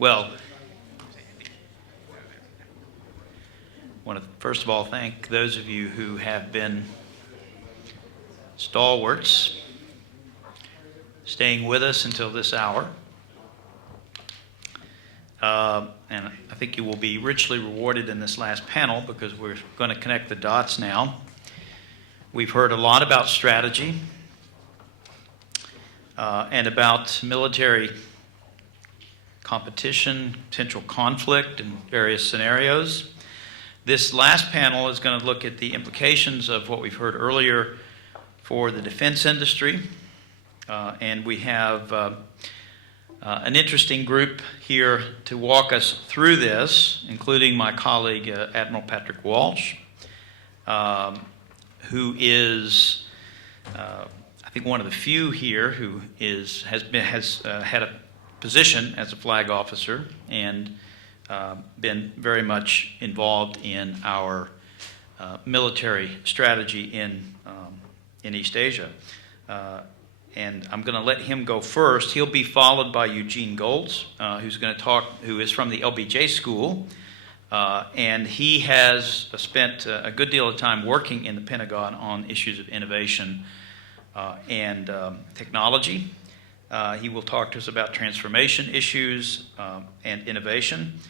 Well, I want to first of all thank those of you who have been stalwarts, staying with us until this hour. And I think you will be richly rewarded in this last panel because we're going to connect the dots now. We've heard a lot about strategy and about military competition, potential conflict in various scenarios. This last panel is going to look at the implications of what we've heard earlier for the defense industry. And we have an interesting group here to walk us through this, including my colleague, Admiral Patrick Walsh, who is, I think, one of the few here who has had a position as a flag officer and been very much involved in our military strategy in East Asia. And I'm going to let him go first. He'll be followed by Eugene Gholz, who is from the LBJ School. And he has spent a good deal of time working in the Pentagon on issues of innovation and technology. He will talk to us about transformation issues and innovation.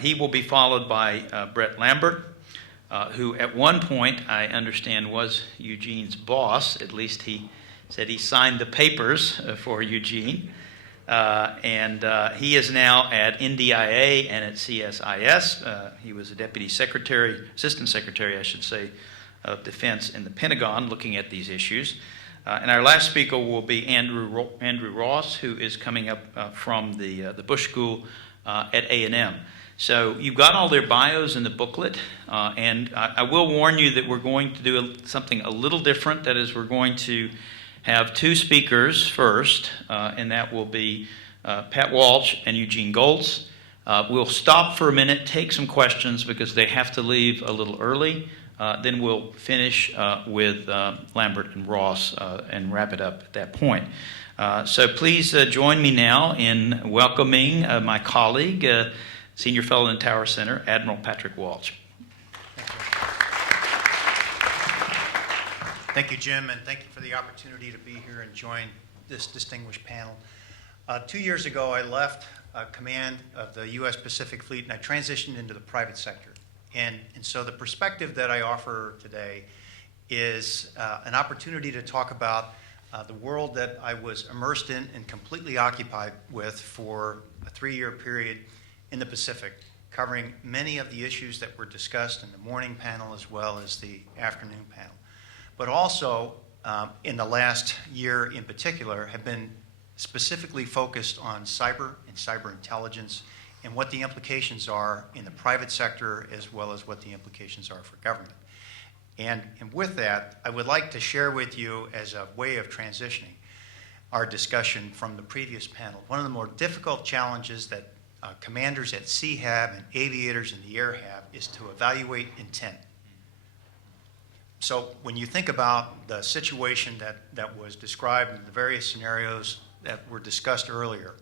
He will be followed by Brett Lambert, who at one point, I understand, was Eugene's boss. At least he said he signed the papers for Eugene. And he is now at NDIA and at CSIS. He was a deputy secretary, assistant secretary, I should say, of Defense in the Pentagon, looking at these issues. And our last speaker will be Andrew Ross, who is coming up from the Bush School at A&M. So you've got all their bios in the booklet, and I will warn you that we're going to do something a little different. That is, we're going to have two speakers first, and that will be Pat Walsh and Eugene Gholz. We'll stop for a minute, take some questions because they have to leave a little early. Then we'll finish with Lambert and Ross and wrap it up at that point. So please join me now in welcoming my colleague, Senior Fellow in the Tower Center, Admiral Patrick Walsh. Thank you, Jim, and thank you for the opportunity to be here and join this distinguished panel. 2 years ago, I left command of the U.S. Pacific Fleet, and I transitioned into the private sector. And so the perspective that I offer today is an opportunity to talk about the world that I was immersed in and completely occupied with for a 3-year period in the Pacific, covering many of the issues that were discussed in the morning panel as well as the afternoon panel. But also, in the last year in particular, have been specifically focused on cyber and cyber intelligence and what the implications are in the private sector as well as what the implications are for government. And with that, I would like to share with you, as a way of transitioning our discussion from the previous panel, one of the more difficult challenges that commanders at sea have and aviators in the air have is to evaluate intent. So when you think about the situation that was described in the various scenarios that were discussed earlier,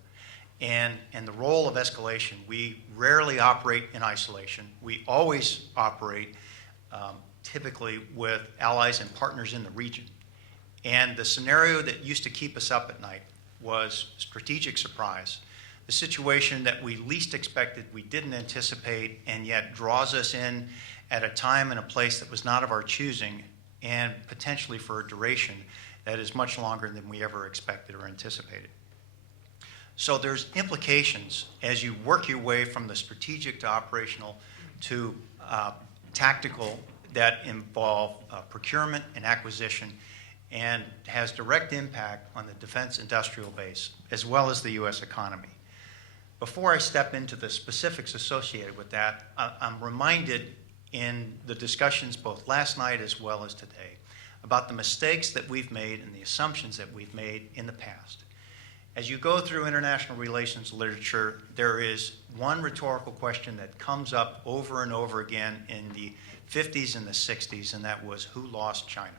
and the role of escalation, we rarely operate in isolation. We always operate typically with allies and partners in the region. And the scenario that used to keep us up at night was strategic surprise, the situation that we least expected, we didn't anticipate, and yet draws us in at a time and a place that was not of our choosing, and potentially for a duration that is much longer than we ever expected or anticipated. So there's implications as you work your way from the strategic to operational to tactical that involve procurement and acquisition, and has direct impact on the defense industrial base as well as the U.S. economy. Before I step into the specifics associated with that, I'm reminded in the discussions both last night as well as today about the mistakes that we've made and the assumptions that we've made in the past. As you go through international relations literature, there is one rhetorical question that comes up over and over again in the 50s and the 60s, and that was, who lost China?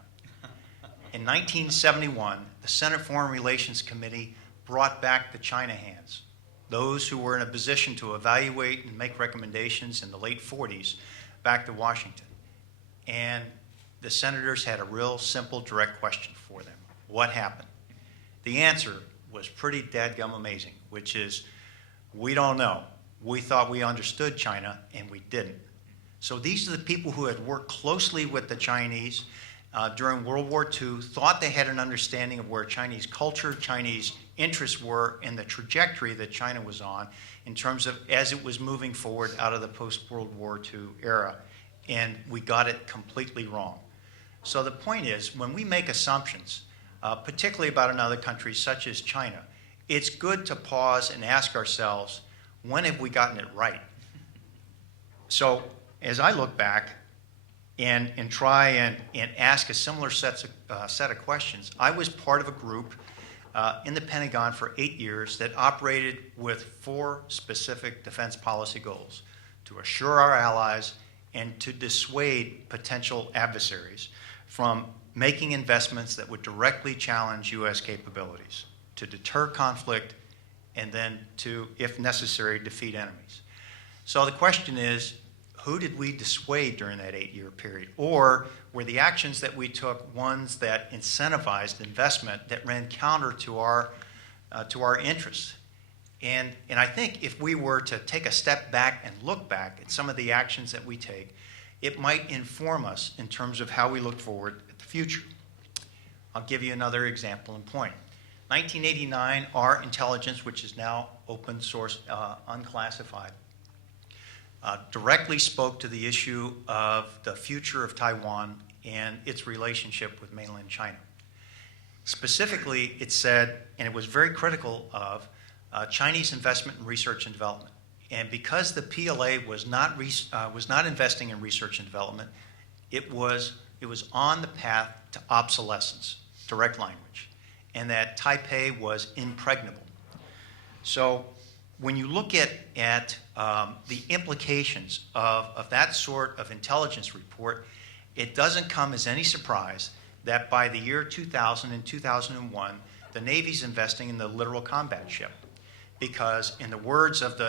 In 1971, the Senate Foreign Relations Committee brought back the China hands. those who were in a position to evaluate and make recommendations in the late 40s back to Washington. And the senators had a real simple, direct question for them. What happened? The answer was pretty dadgum amazing, which is, we don't know. We thought we understood China, and we didn't. So these are the people who had worked closely with the Chinese during World War II, thought they had an understanding of where Chinese culture, Chinese interests were, and the trajectory that China was on in terms of as it was moving forward out of the post-World War II era. And we got it completely wrong. So the point is, when we make assumptions, particularly about another country such as China, it's good to pause and ask ourselves, when have we gotten it right? So as I look back and try and ask a similar set of questions, I was part of a group in the Pentagon for 8 years that operated with 4 specific defense policy goals: to assure our allies and to dissuade potential adversaries from making investments that would directly challenge U.S. capabilities, to deter conflict, and then to, if necessary, defeat enemies. So the question is, who did we dissuade during that 8-year period? Or were the actions that we took ones that incentivized investment that ran counter to our interests? And I think if we were to take a step back and look back at some of the actions that we take, it might inform us in terms of how we look forward at the future. I'll give you another example and point. 1989, our intelligence, which is now open source, unclassified, directly spoke to the issue of the future of Taiwan and its relationship with mainland China. Specifically, it said, and it was very critical of, Chinese investment in research and development. And because the PLA was not investing in research and development, it was on the path to obsolescence, direct language, and that Taipei was impregnable. So when you look at the implications of that sort of intelligence report, it doesn't come as any surprise that by the year 2000 and 2001, the Navy's investing in the littoral combat ship. Because in the words of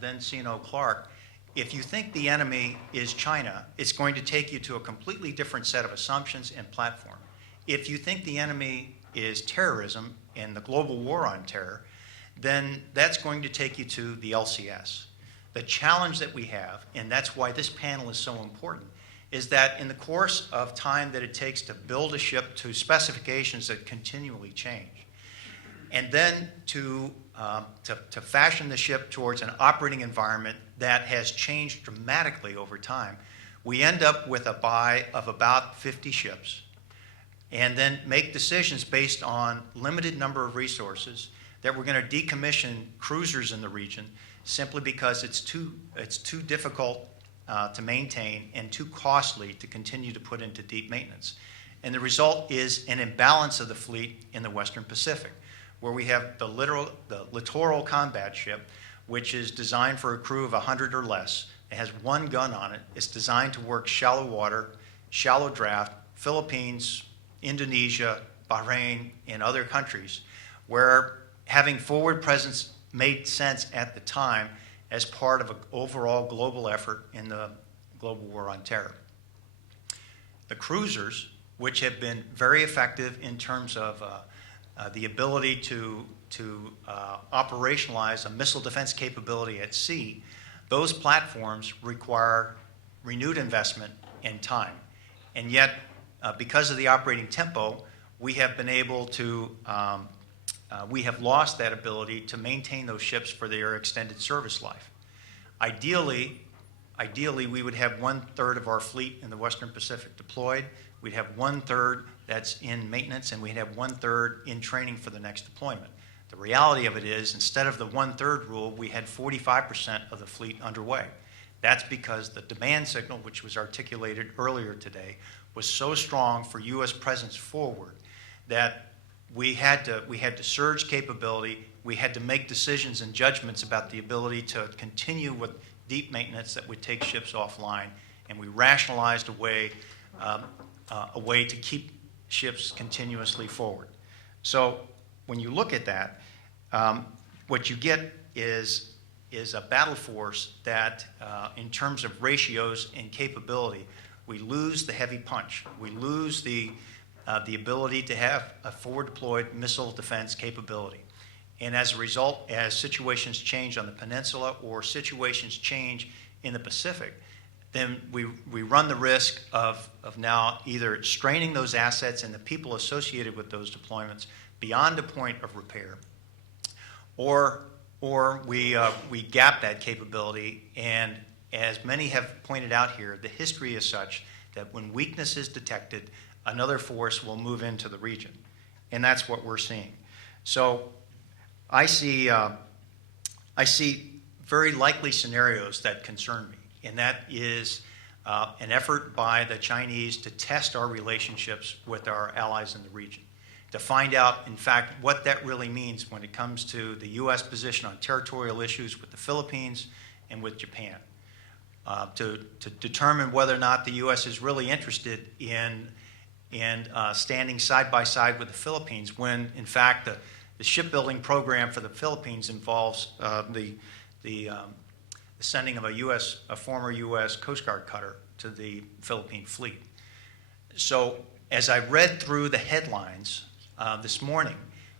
then C.N.O. Clark, if you think the enemy is China, it's going to take you to a completely different set of assumptions and platform. If you think the enemy is terrorism and the global war on terror, then that's going to take you to the LCS. The challenge that we have, and that's why this panel is so important, is that in the course of time that it takes to build a ship to specifications that continually change, and then to fashion the ship towards an operating environment that has changed dramatically over time, we end up with a buy of about 50 ships, and then make decisions based on limited number of resources that we're going to decommission cruisers in the region simply because it's too difficult to maintain and too costly to continue to put into deep maintenance. And the result is an imbalance of the fleet in the Western Pacific, where we have the littoral combat ship, which is designed for a crew of 100 or less. It has one gun on it. It's designed to work shallow water, shallow draft, Philippines, Indonesia, Bahrain, and other countries, where having forward presence made sense at the time as part of an overall global effort in the global war on terror. The cruisers, which have been very effective in terms of the ability to operationalize a missile defense capability at sea, those platforms require renewed investment and time. And yet, because of the operating tempo, we have been able to, we have lost that ability to maintain those ships for their extended service life. Ideally, we would have 1/3 of our fleet in the Western Pacific deployed. We'd have 1/3 that's in maintenance, and we'd have 1/3 in training for the next deployment. The reality of it is, instead of the 1/3 rule, we had 45% of the fleet underway. That's because the demand signal, which was articulated earlier today, was so strong for U.S. presence forward that we had to surge capability. We had to make decisions and judgments about the ability to continue with deep maintenance that would take ships offline, and we rationalized a way to keep ships continuously forward. So when you look at that, what you get is a battle force that, in terms of ratios and capability, we lose the heavy punch. We lose the ability to have a forward-deployed missile defense capability. And as a result, as situations change on the peninsula or situations change in the Pacific, then we run the risk of now either straining those assets and the people associated with those deployments beyond the point of repair, or we gap that capability. And as many have pointed out here, the history is such that when weakness is detected, another force will move into the region. And that's what we're seeing. So I see very likely scenarios that concern me, and that is an effort by the Chinese to test our relationships with our allies in the region, to find out, in fact, what that really means when it comes to the U.S. position on territorial issues with the Philippines and with Japan, to determine whether or not the U.S. is really interested in standing side by side with the Philippines when, in fact, the shipbuilding program for the Philippines involves the sending of a former U.S. Coast Guard cutter to the Philippine fleet. So as I read through the headlines this morning,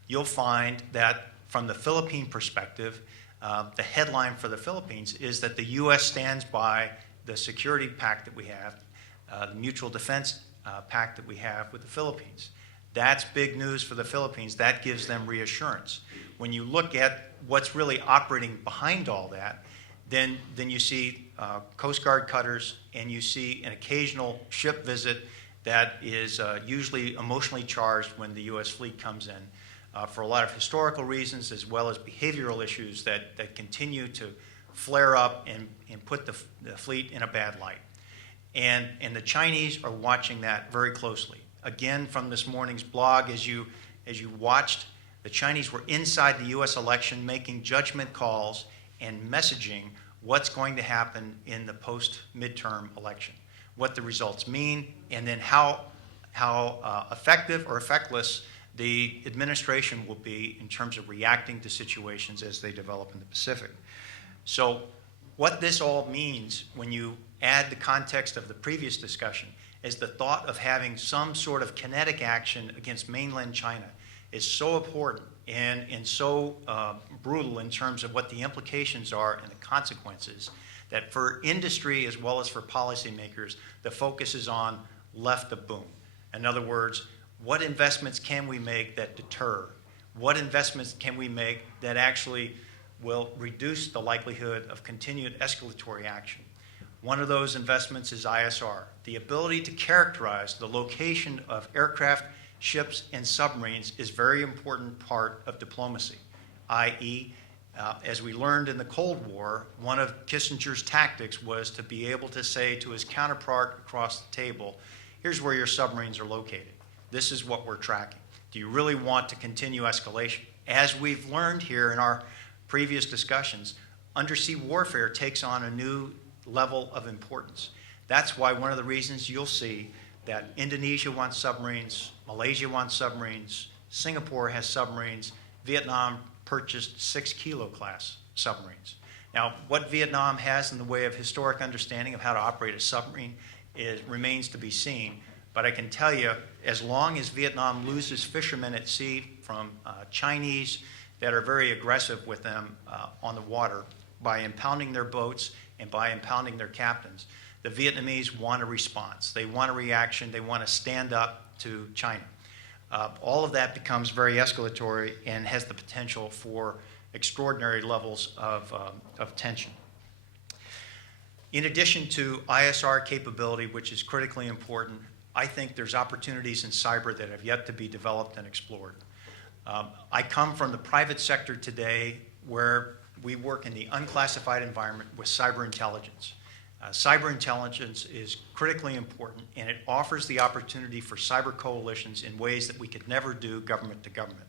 you'll find that from the Philippine perspective, the headline for the Philippines is that the U.S. stands by the security pact that we have, the mutual defense pact that we have with the Philippines. That's big news for the Philippines. That gives them reassurance. When you look at what's really operating behind all that, then you see Coast Guard cutters, and you see an occasional ship visit that is usually emotionally charged when the U.S. fleet comes in for a lot of historical reasons, as well as behavioral issues that continue to flare up and put the fleet in a bad light. And the Chinese are watching that very closely. Again, from this morning's blog, as you watched, the Chinese were inside the U.S. election making judgment calls and messaging what's going to happen in the post-midterm election, what the results mean, and then how effective or effectless the administration will be in terms of reacting to situations as they develop in the Pacific. So what this all means when you add the context of the previous discussion is the thought of having some sort of kinetic action against mainland China is so important and so brutal in terms of what the implications are and the consequences, that for industry as well as for policymakers, the focus is on left of boom. In other words, what investments can we make that deter? What investments can we make that actually will reduce the likelihood of continued escalatory action? One of those investments is ISR, the ability to characterize the location of aircraft, ships, and submarines is a very important part of diplomacy, i.e., as we learned in the Cold War, one of Kissinger's tactics was to be able to say to his counterpart across the table, here's where your submarines are located. This is what we're tracking. Do you really want to continue escalation? As we've learned here in our previous discussions, undersea warfare takes on a new level of importance. That's why one of the reasons you'll see that Indonesia wants submarines, Malaysia wants submarines, Singapore has submarines, Vietnam purchased 6-kilo class submarines. Now, what Vietnam has in the way of historic understanding of how to operate a submarine remains to be seen. But I can tell you, as long as Vietnam loses fishermen at sea from Chinese that are very aggressive with them on the water by impounding their boats and by impounding their captains, the Vietnamese want a response. They want a reaction. They want to stand up to China. All of that becomes very escalatory and has the potential for extraordinary levels of tension. In addition to ISR capability, which is critically important, I think there's opportunities in cyber that have yet to be developed and explored. I come from the private sector today where we work in the unclassified environment with cyber intelligence. Cyber intelligence is critically important, and it offers the opportunity for cyber coalitions in ways that we could never do government to government.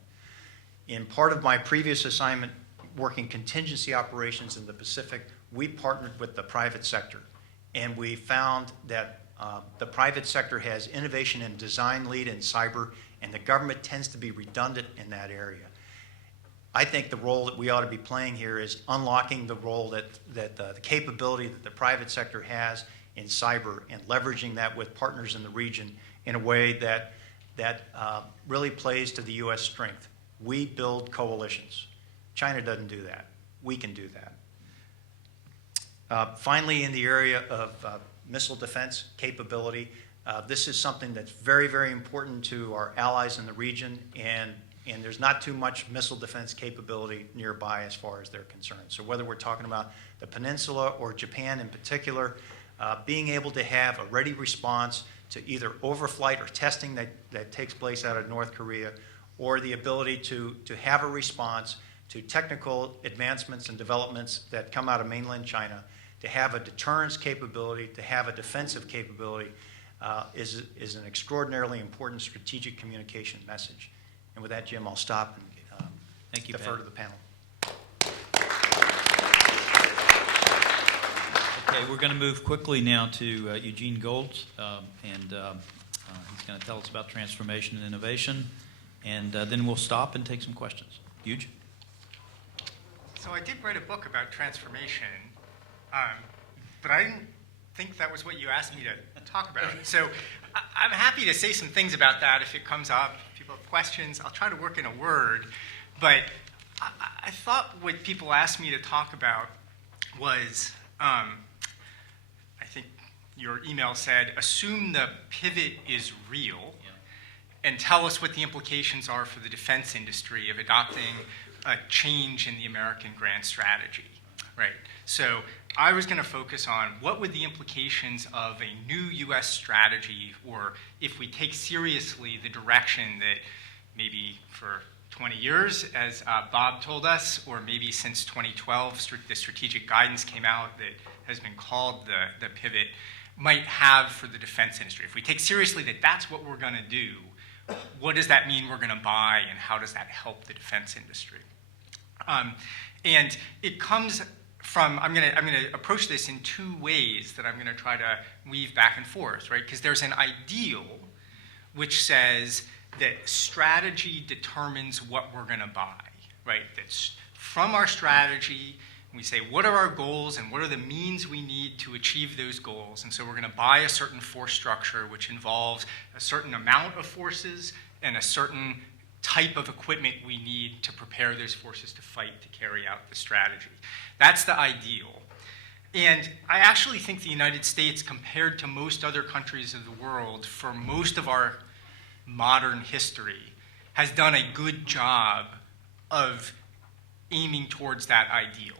In part of my previous assignment working contingency operations in the Pacific, we partnered with the private sector, and we found that the private sector has innovation and design lead in cyber, and the government tends to be redundant in that area. I think the role that we ought to be playing here is unlocking the role that the capability that the private sector has in cyber and leveraging that with partners in the region in a way that really plays to the U.S. strength. We build coalitions. China doesn't do that. We can do that. Finally, in the area of missile defense capability, this is something that's very, very important to our allies in the region, and there's not too much missile defense capability nearby as far as they're concerned. So whether we're talking about the peninsula or Japan in particular, being able to have a ready response to either overflight or testing that takes place out of North Korea, or the ability to have a response to technical advancements and developments that come out of mainland China, to have a deterrence capability, to have a defensive capability, is an extraordinarily important strategic communication message. And with that, Jim, I'll stop and Thank you, defer Pat. to the panel. Okay, we're going to move quickly now to Eugene Gholz, and he's going to tell us about transformation and innovation, and then we'll stop and take some questions. Eugene? So I did write a book about transformation, but I didn't think that was what you asked me to talk about. So I'm happy to say some things about that if it comes up. If people have questions, I'll try to work in a word. But I thought what people asked me to talk about was, I think your email said, assume the pivot is real, and tell us what the implications are for the defense industry of adopting a change in the American grand strategy, right? So I was going to focus on what would the implications of a new U.S. strategy, or if we take seriously the direction that maybe for 20 years, as Bob told us, or maybe since 2012, the strategic guidance came out that has been called the pivot, might have for the defense industry. If we take seriously that that's what we're going to do, what does that mean we're going to buy, and how does that help the defense industry? And it comes from, I'm going to approach this in two ways that I'm going to try to weave back and forth, right? Because there's an ideal which says that strategy determines what we're going to buy, right? That's from our strategy, we say, what are our goals and what are the means we need to achieve those goals? And so we're going to buy a certain force structure which involves a certain amount of forces and a certain type of equipment we need to prepare those forces to fight, to carry out the strategy. That's the ideal. And I actually think the United States, compared to most other countries of the world, for most of our modern history, has done a good job of aiming towards that ideal.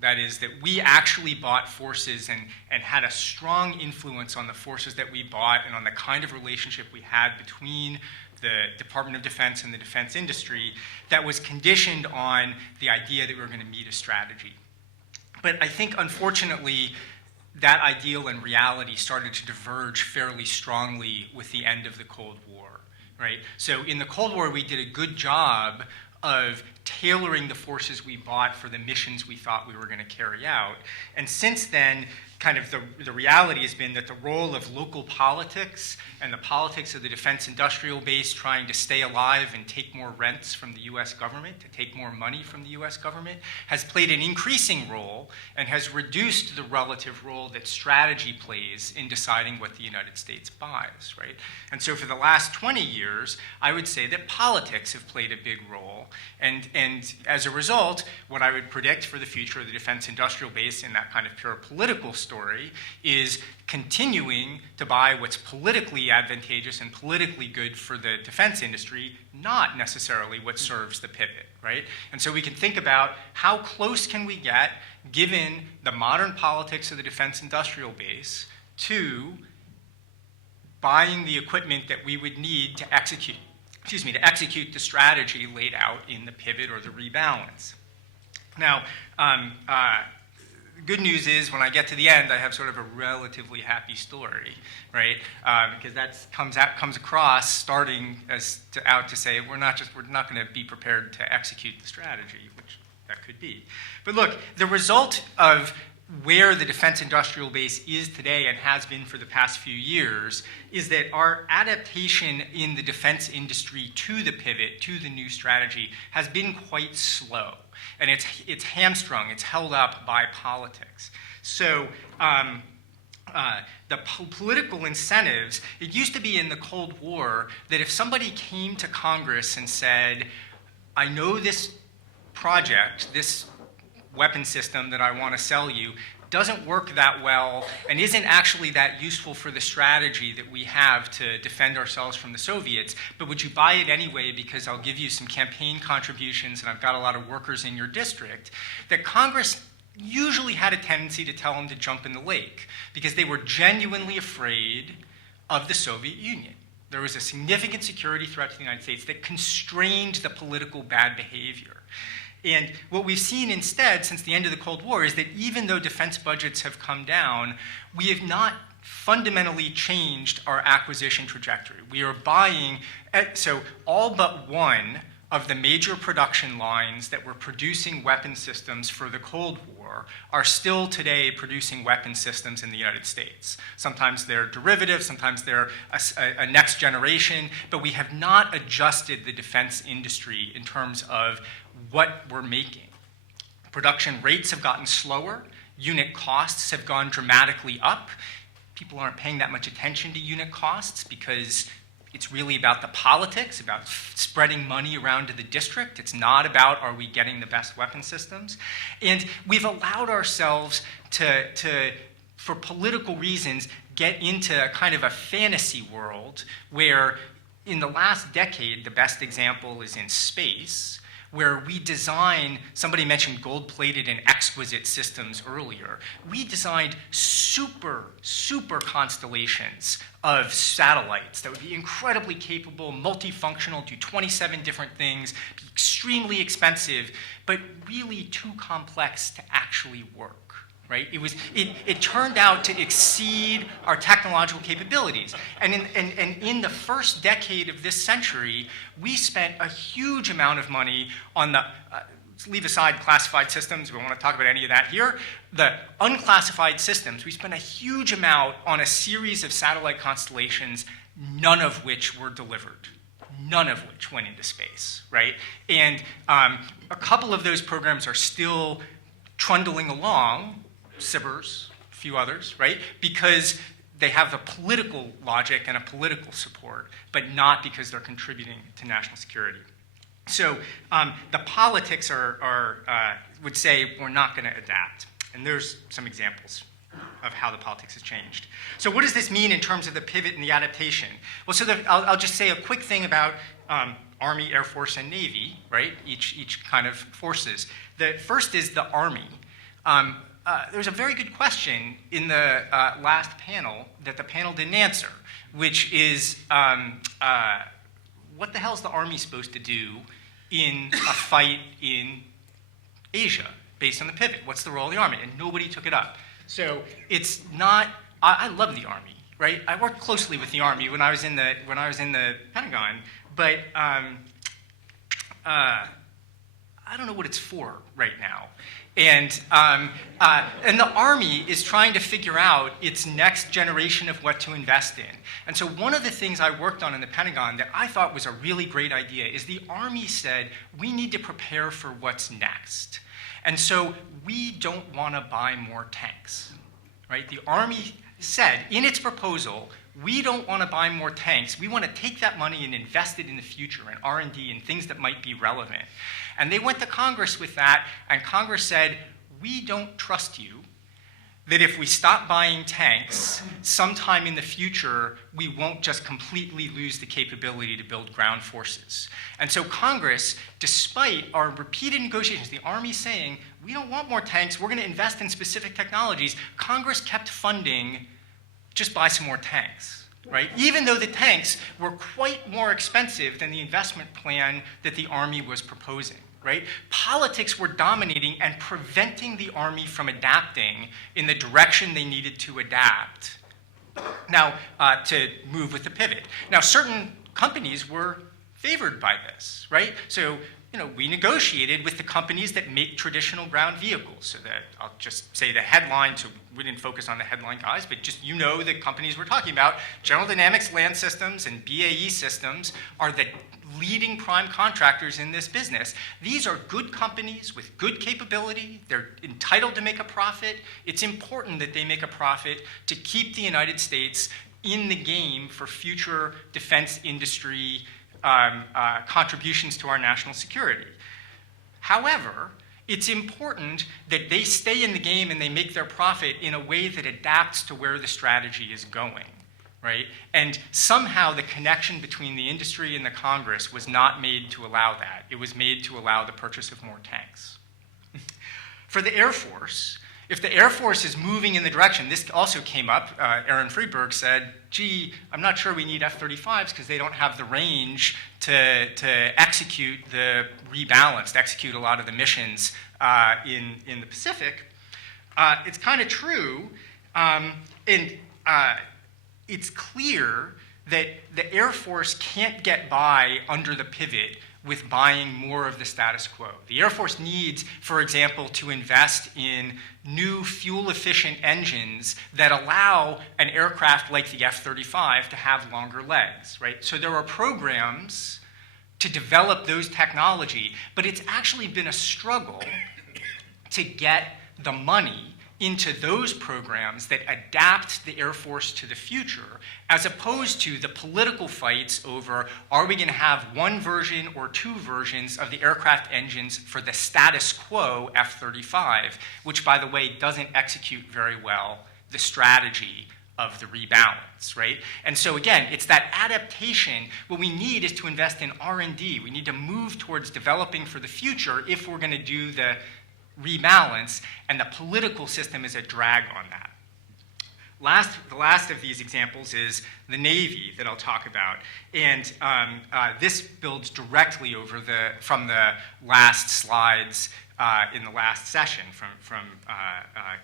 That is, that we actually bought forces and had a strong influence on the forces that we bought and on the kind of relationship we had between the Department of Defense and the defense industry that was conditioned on the idea that we were going to meet a strategy. But I think, unfortunately, that ideal and reality started to diverge fairly strongly with the end of the Cold War, right? So in the Cold War, we did a good job of tailoring the forces we bought for the missions we thought we were going to carry out. And since then, kind of the reality has been that the role of local politics and the politics of the defense industrial base trying to stay alive and take more rents from the U.S. government, to take more money from the U.S. government, has played an increasing role and has reduced the relative role that strategy plays in deciding what the United States buys, right? And so for the last 20 years, I would say that politics have played a big role. And as a result, what I would predict for the future of the defense industrial base in that kind of pure political story is continuing to buy what's politically advantageous and politically good for the defense industry, not necessarily what serves the pivot, right? And so we can think about how close can we get, given the modern politics of the defense industrial base, to buying the equipment that we would need to execute the strategy laid out in the pivot or the rebalance. Now, the good news is when I get to the end, I have sort of a relatively happy story, right? Because that comes across starting out to say we're not going to be prepared to execute the strategy, which that could be. But look, the result of where the defense industrial base is today and has been for the past few years is that our adaptation in the defense industry to the pivot, to the new strategy, has been quite slow. And it's hamstrung, it's held up by politics. So the political incentives, it used to be in the Cold War that if somebody came to Congress and said, I know this project, this weapon system that I want to sell you doesn't work that well and isn't actually that useful for the strategy that we have to defend ourselves from the Soviets, but would you buy it anyway because I'll give you some campaign contributions and I've got a lot of workers in your district, that Congress usually had a tendency to tell them to jump in the lake because they were genuinely afraid of the Soviet Union. There was a significant security threat to the United States that constrained the political bad behavior. And what we've seen instead since the end of the Cold War is that even though defense budgets have come down, we have not fundamentally changed our acquisition trajectory. We are buying, so all but one of the major production lines that were producing weapon systems for the Cold War are still today producing weapon systems in the United States. Sometimes they're derivatives, sometimes they're a next generation, but we have not adjusted the defense industry in terms of what we're making. Production rates have gotten slower, unit costs have gone dramatically up. People aren't paying that much attention to unit costs because it's really about the politics, about spreading money around to the district. It's not about are we getting the best weapon systems. And we've allowed ourselves to for political reasons, get into kind of a fantasy world where in the last decade, the best example is in space, where we design, somebody mentioned gold-plated and exquisite systems earlier. We designed super constellations of satellites that would be incredibly capable, multifunctional, do 27 different things, be extremely expensive, but really too complex to actually work. Right? It turned out to exceed our technological capabilities. And in the first decade of this century, we spent a huge amount of money on the, let's leave aside classified systems, we don't want to talk about any of that here. The unclassified systems, we spent a huge amount on a series of satellite constellations, none of which were delivered. None of which went into space, right? And a couple of those programs are still trundling along, SBIRS, a few others, right? Because they have the political logic and a political support, but not because they're contributing to national security. So the politics would say we're not going to adapt. And there's some examples of how the politics has changed. So what does this mean in terms of the pivot and the adaptation? Well, so I'll just say a quick thing about Army, Air Force, and Navy, right? Each kind of forces. The first is the Army. There's a very good question in the last panel that the panel didn't answer, which is what the hell is the Army supposed to do in a fight in Asia based on the pivot? What's the role of the Army? And nobody took it up. So it's not, I love the Army, right? I worked closely with the Army when I was in the Pentagon, but I don't know what it's for right now. And the Army is trying to figure out its next generation of what to invest in. And so one of the things I worked on in the Pentagon that I thought was a really great idea is the Army said, we need to prepare for what's next. And so we don't want to buy more tanks, right? The Army said in its proposal, we don't want to buy more tanks. We want to take that money and invest it in the future, in R&D, and things that might be relevant. And they went to Congress with that, and Congress said, we don't trust you that if we stop buying tanks, sometime in the future, we won't just completely lose the capability to build ground forces. And so Congress, despite our repeated negotiations, the Army saying, we don't want more tanks, we're going to invest in specific technologies, Congress kept funding, just buy some more tanks, right? Even though the tanks were quite more expensive than the investment plan that the Army was proposing. Right? Politics were dominating and preventing the Army from adapting in the direction they needed to adapt. Now, to move with the pivot. Now, certain companies were favored by this, right? So we negotiated with the companies that make traditional ground vehicles. So that I'll just say the headline, so we didn't focus on the headline guys, but just the companies we're talking about. General Dynamics Land Systems and BAE Systems are the leading prime contractors in this business. These are good companies with good capability. They're entitled to make a profit. It's important that they make a profit to keep the United States in the game for future defense industry contributions to our national security. However, it's important that they stay in the game and they make their profit in a way that adapts to where the strategy is going, right? And somehow the connection between the industry and the Congress was not made to allow that. It was made to allow the purchase of more tanks. For the Air Force, if the Air Force is moving in the direction, this also came up, Aaron Freeberg said, gee, I'm not sure we need F-35s because they don't have the range to execute the rebalanced, execute a lot of the missions in the Pacific. It's kind of true, and it's clear that the Air Force can't get by under the pivot with buying more of the status quo. The Air Force needs, for example, to invest in new fuel-efficient engines that allow an aircraft like the F-35 to have longer legs, right? So there are programs to develop those technology, but it's actually been a struggle to get the money into those programs that adapt the Air Force to the future, as opposed to the political fights over, are we going to have one version or two versions of the aircraft engines for the status quo F-35, which, by the way, doesn't execute very well the strategy of the rebalance, right? And so again, it's that adaptation. What we need is to invest in R&D. We need to move towards developing for the future if we're going to do the rebalance, and the political system is a drag on that. The last of these examples is the Navy that I'll talk about, and this builds directly from the last slides in the last session from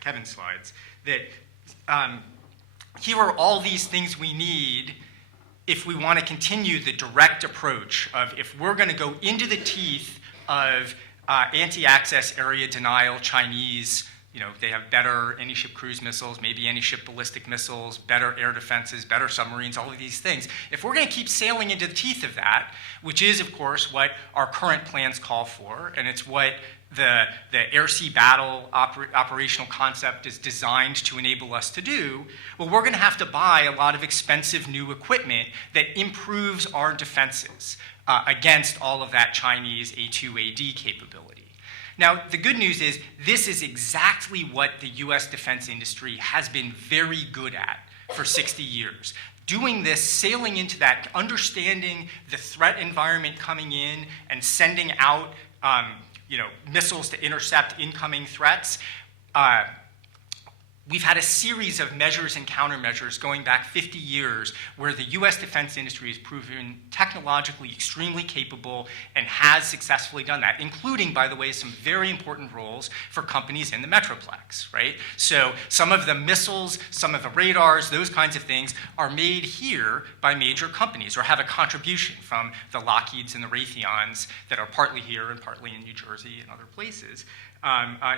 Kevin's slides. That here are all these things we need if we want to continue the direct approach of, if we're going to go into the teeth of anti-access area denial, Chinese, they have better anti-ship cruise missiles, maybe anti-ship ballistic missiles, better air defenses, better submarines, all of these things. If we're going to keep sailing into the teeth of that, which is, of course, what our current plans call for, and it's what the air-sea battle operational concept is designed to enable us to do, well, we're going to have to buy a lot of expensive new equipment that improves our defenses against all of that Chinese A2AD capability. Now, the good news is this is exactly what the U.S. defense industry has been very good at for 60 years. Doing this, sailing into that, understanding the threat environment coming in and sending out missiles to intercept incoming threats. We've had a series of measures and countermeasures going back 50 years where the U.S. defense industry has proven technologically extremely capable and has successfully done that, including, by the way, some very important roles for companies in the Metroplex, right? So some of the missiles, some of the radars, those kinds of things are made here by major companies or have a contribution from the Lockheeds and the Raytheons that are partly here and partly in New Jersey and other places.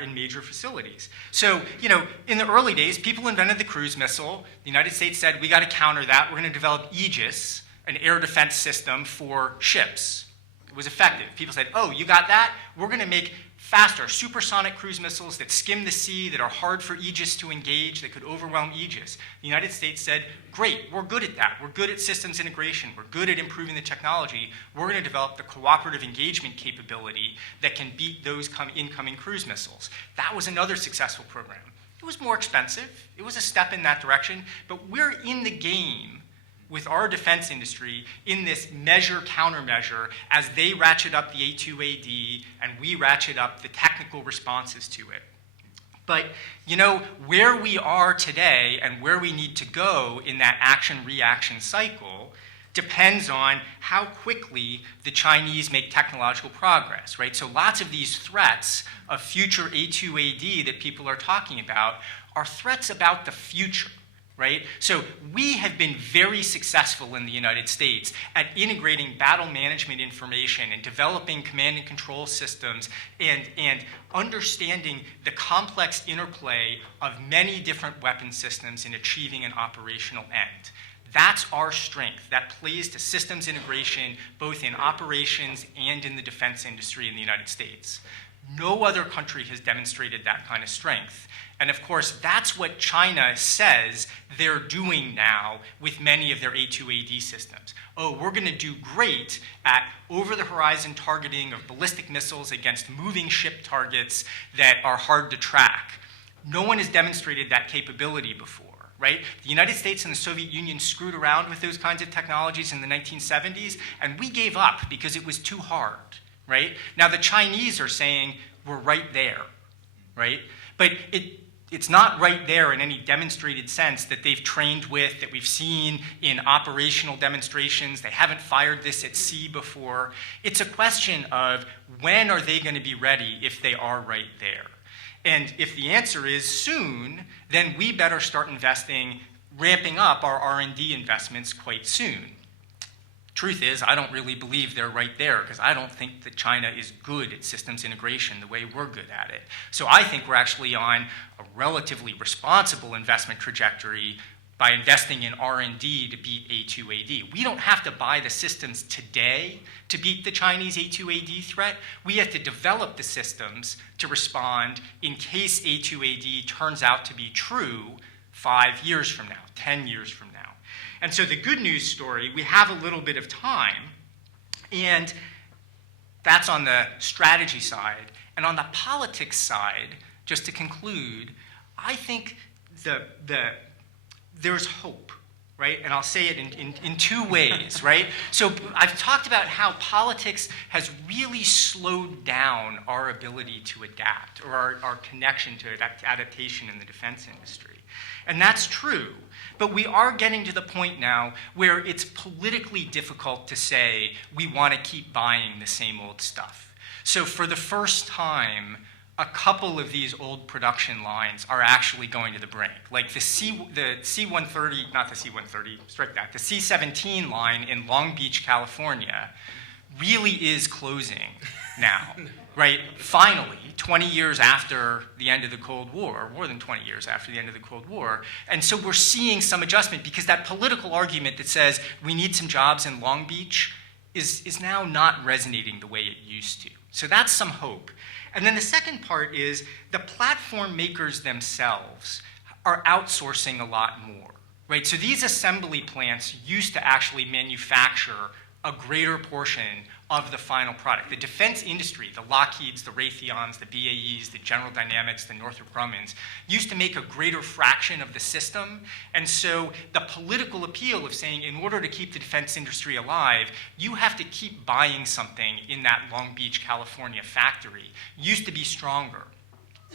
In major facilities. So, in the early days, people invented the cruise missile. The United States said, we got to counter that. We're going to develop Aegis, an air defense system for ships. It was effective. People said, oh, you got that? We're going to make faster, supersonic cruise missiles that skim the sea, that are hard for Aegis to engage, that could overwhelm Aegis. The United States said, great, we're good at that. We're good at systems integration. We're good at improving the technology. We're going to develop the cooperative engagement capability that can beat those incoming cruise missiles. That was another successful program. It was more expensive. It was a step in that direction, but we're in the game with our defense industry in this measure-countermeasure as they ratchet up the A2AD and we ratchet up the technical responses to it. But, where we are today and where we need to go in that action-reaction cycle depends on how quickly the Chinese make technological progress, right? So lots of these threats of future A2AD that people are talking about are threats about the future. right? So we have been very successful in the United States at integrating battle management information and developing command and control systems and understanding the complex interplay of many different weapon systems in achieving an operational end. That's our strength. That plays to systems integration, both in operations and in the defense industry in the United States. No other country has demonstrated that kind of strength. And of course, that's what China says they're doing now with many of their A2AD systems. Oh, we're going to do great at over-the-horizon targeting of ballistic missiles against moving ship targets that are hard to track. No one has demonstrated that capability before. Right? The United States and the Soviet Union screwed around with those kinds of technologies in the 1970s, and we gave up because it was too hard, right? Now the Chinese are saying we're right there, right? But it's not right there in any demonstrated sense that they've trained with, that we've seen in operational demonstrations. They haven't fired this at sea before. It's a question of when are they going to be ready if they are right there? And if the answer is soon, then we better start investing, ramping up our R&D investments quite soon. Truth is, I don't really believe they're right there because I don't think that China is good at systems integration the way we're good at it. So I think we're actually on a relatively responsible investment trajectory by investing in R&D to beat A2AD. We don't have to buy the systems today to beat the Chinese A2AD threat. We have to develop the systems to respond in case A2AD turns out to be true 5 years from now, 10 years from now. And so the good news story, we have a little bit of time, and that's on the strategy side. And on the politics side, just to conclude, I think there's hope, right? And I'll say it in two ways, right? So I've talked about how politics has really slowed down our ability to adapt or our connection to adaptation in the defense industry. And that's true. But we are getting to the point now where it's politically difficult to say we want to keep buying the same old stuff. So for the first time, a couple of these old production lines are actually going to the brink. Like the C-130, not the C-130, strike that, the C-17 line in Long Beach, California, really is closing now, right? Finally, 20 years after the end of the Cold War, more than 20 years after the end of the Cold War. And so we're seeing some adjustment because that political argument that says we need some jobs in Long Beach is now not resonating the way it used to. So that's some hope. And then the second part is the platform makers themselves are outsourcing a lot more, right? So these assembly plants used to actually manufacture a greater portion of the final product. The defense industry, the Lockheeds, the Raytheons, the BAEs, the General Dynamics, the Northrop Grummans, used to make a greater fraction of the system. And so the political appeal of saying, in order to keep the defense industry alive, you have to keep buying something in that Long Beach, California factory, used to be stronger.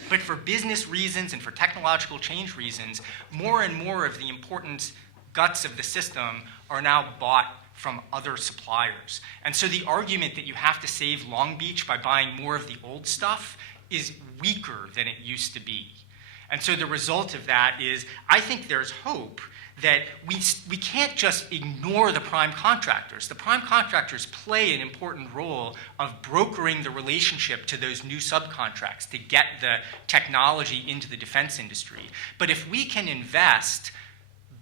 But for business reasons and for technological change reasons, more and more of the important guts of the system are now bought from other suppliers. And so the argument that you have to save Long Beach by buying more of the old stuff is weaker than it used to be. And so the result of that is, I think there's hope that we can't just ignore the prime contractors. The prime contractors play an important role of brokering the relationship to those new subcontracts to get the technology into the defense industry. But if we can invest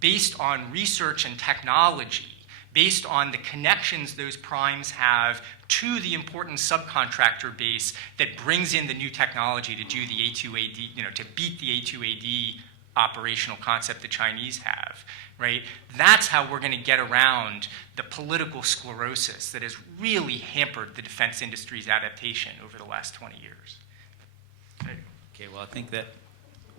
based on research and technology, based on the connections those primes have to the important subcontractor base that brings in the new technology to do the A2AD, to beat the A2AD operational concept the Chinese have, right? That's how we're going to get around the political sclerosis that has really hampered the defense industry's adaptation over the last 20 years. Right. Okay, well, I think that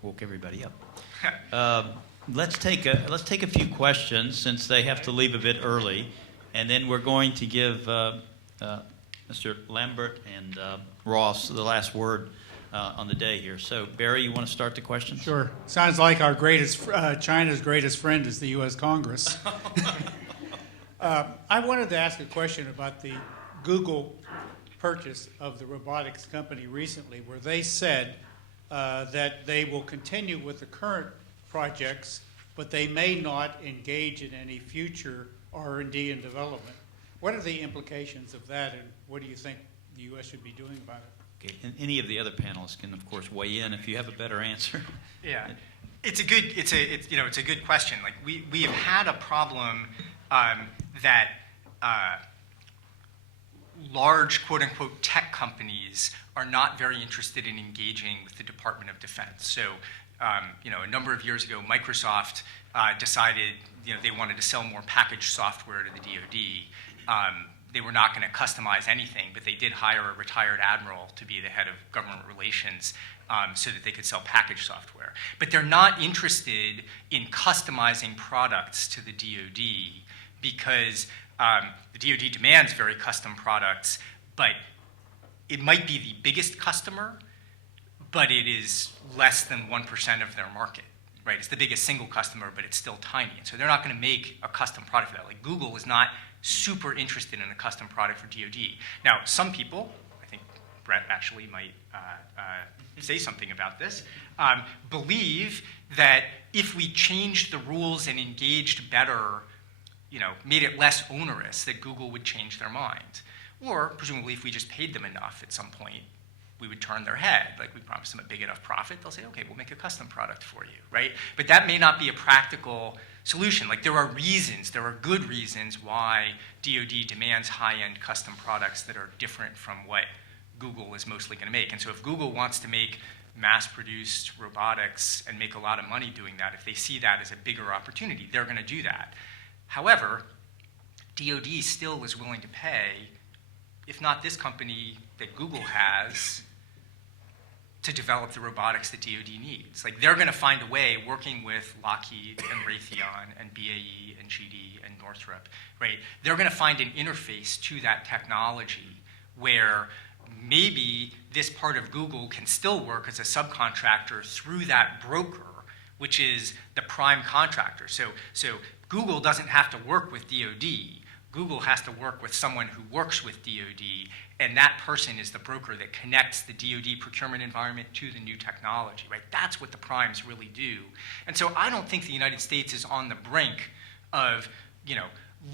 woke everybody up. Let's take a few questions since they have to leave a bit early, and then we're going to give Mr. Lambert and Ross the last word on the day here. So, Barry, you want to start the questions? Sure. Sounds like our China's greatest friend is the U.S. Congress. I wanted to ask a question about the Google purchase of the robotics company recently, where they said that they will continue with the current projects but they may not engage in any future R&D and development. What are the implications of that, and what do you think the U.S. should be doing about it? Okay, and any of the other panelists can, of course, weigh in if you have a better answer. Yeah, it's a good question. Like we have had a problem that large quote unquote tech companies are not very interested in engaging with the Department of Defense. So a number of years ago, Microsoft decided they wanted to sell more packaged software to the DoD. They were not going to customize anything, but they did hire a retired admiral to be the head of government relations so that they could sell packaged software. But they're not interested in customizing products to the DoD because the DoD demands very custom products, but it might be the biggest customer, but it is less than 1% of their market. Right, it's the biggest single customer, but it's still tiny. And so they're not going to make a custom product for that. Like Google is not super interested in a custom product for DoD. Now, some people, I think Brett actually might say something about this, believe that if we changed the rules and engaged better, made it less onerous, that Google would change their mind. Or presumably if we just paid them enough at some point, we would turn their head. Like we promised them a big enough profit, they'll say, okay, we'll make a custom product for you, right? But that may not be a practical solution. Like there are good reasons why DoD demands high-end custom products that are different from what Google is mostly going to make. And so if Google wants to make mass-produced robotics and make a lot of money doing that, if they see that as a bigger opportunity, they're going to do that. However, DoD still is willing to pay, if not this company that Google has, to develop the robotics that DoD needs. Like they're going to find a way, working with Lockheed and Raytheon and BAE and GD and Northrop, right? They're going to find an interface to that technology where maybe this part of Google can still work as a subcontractor through that broker, which is the prime contractor. So Google doesn't have to work with DoD. Google has to work with someone who works with DoD, and that person is the broker that connects the DoD procurement environment to the new technology, right? That's what the primes really do. And so I don't think the United States is on the brink of,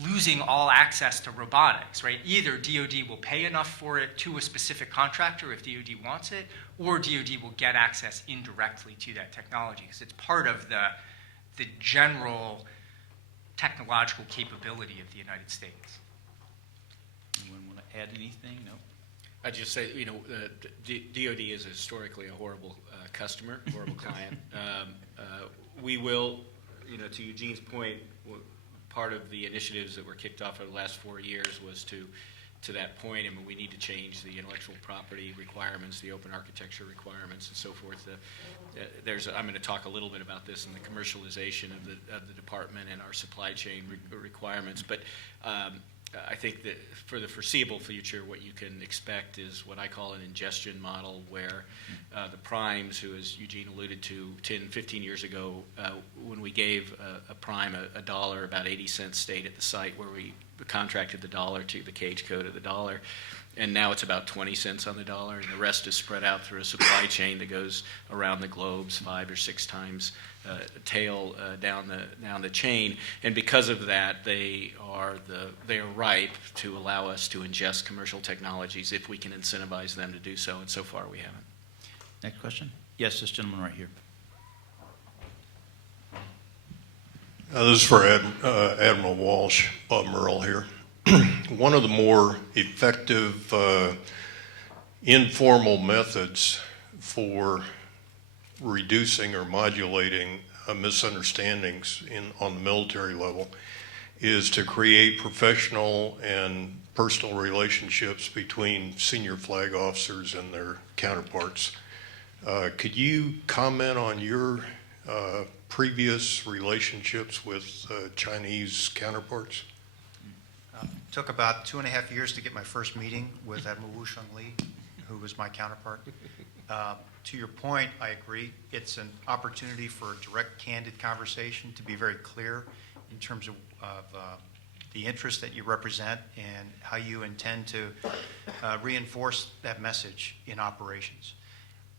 losing all access to robotics, right? Either DoD will pay enough for it to a specific contractor if DoD wants it, or DoD will get access indirectly to that technology because it's part of the general technological capability of the United States. Anyone want to add anything? No? I'd just say, DoD is historically a horrible customer, horrible client. We will, to Eugene's point, part of the initiatives that were kicked off over the last 4 years was to that point, and we need to change the intellectual property requirements, the open architecture requirements, and so forth. I'm going to talk a little bit about this in the commercialization of the department and our supply chain requirements. But I think that for the foreseeable future, what you can expect is what I call an ingestion model, where the primes, who, as Eugene alluded to, 10, 15 years ago, when we gave a prime a dollar, about 80 cents stayed at the site where we contracted the dollar to the cage code of the dollar. And now it's about 20 cents on the dollar, and the rest is spread out through a supply chain that goes around the globes 5 or 6 times tail down the chain. And because of that, they are ripe to allow us to ingest commercial technologies if we can incentivize them to do so. And so far, we haven't. Next question? Yes, this gentleman right here. This is for Admiral Walsh, Admiral here. One of the more effective informal methods for reducing or modulating misunderstandings on the military level is to create professional and personal relationships between senior flag officers and their counterparts. Could you comment on your previous relationships with Chinese counterparts? Took about 2.5 years to get my first meeting with Admiral Wu Sheng Li, who was my counterpart. To your point, I agree. It's an opportunity for a direct, candid conversation to be very clear in terms of the interest that you represent and how you intend to reinforce that message in operations.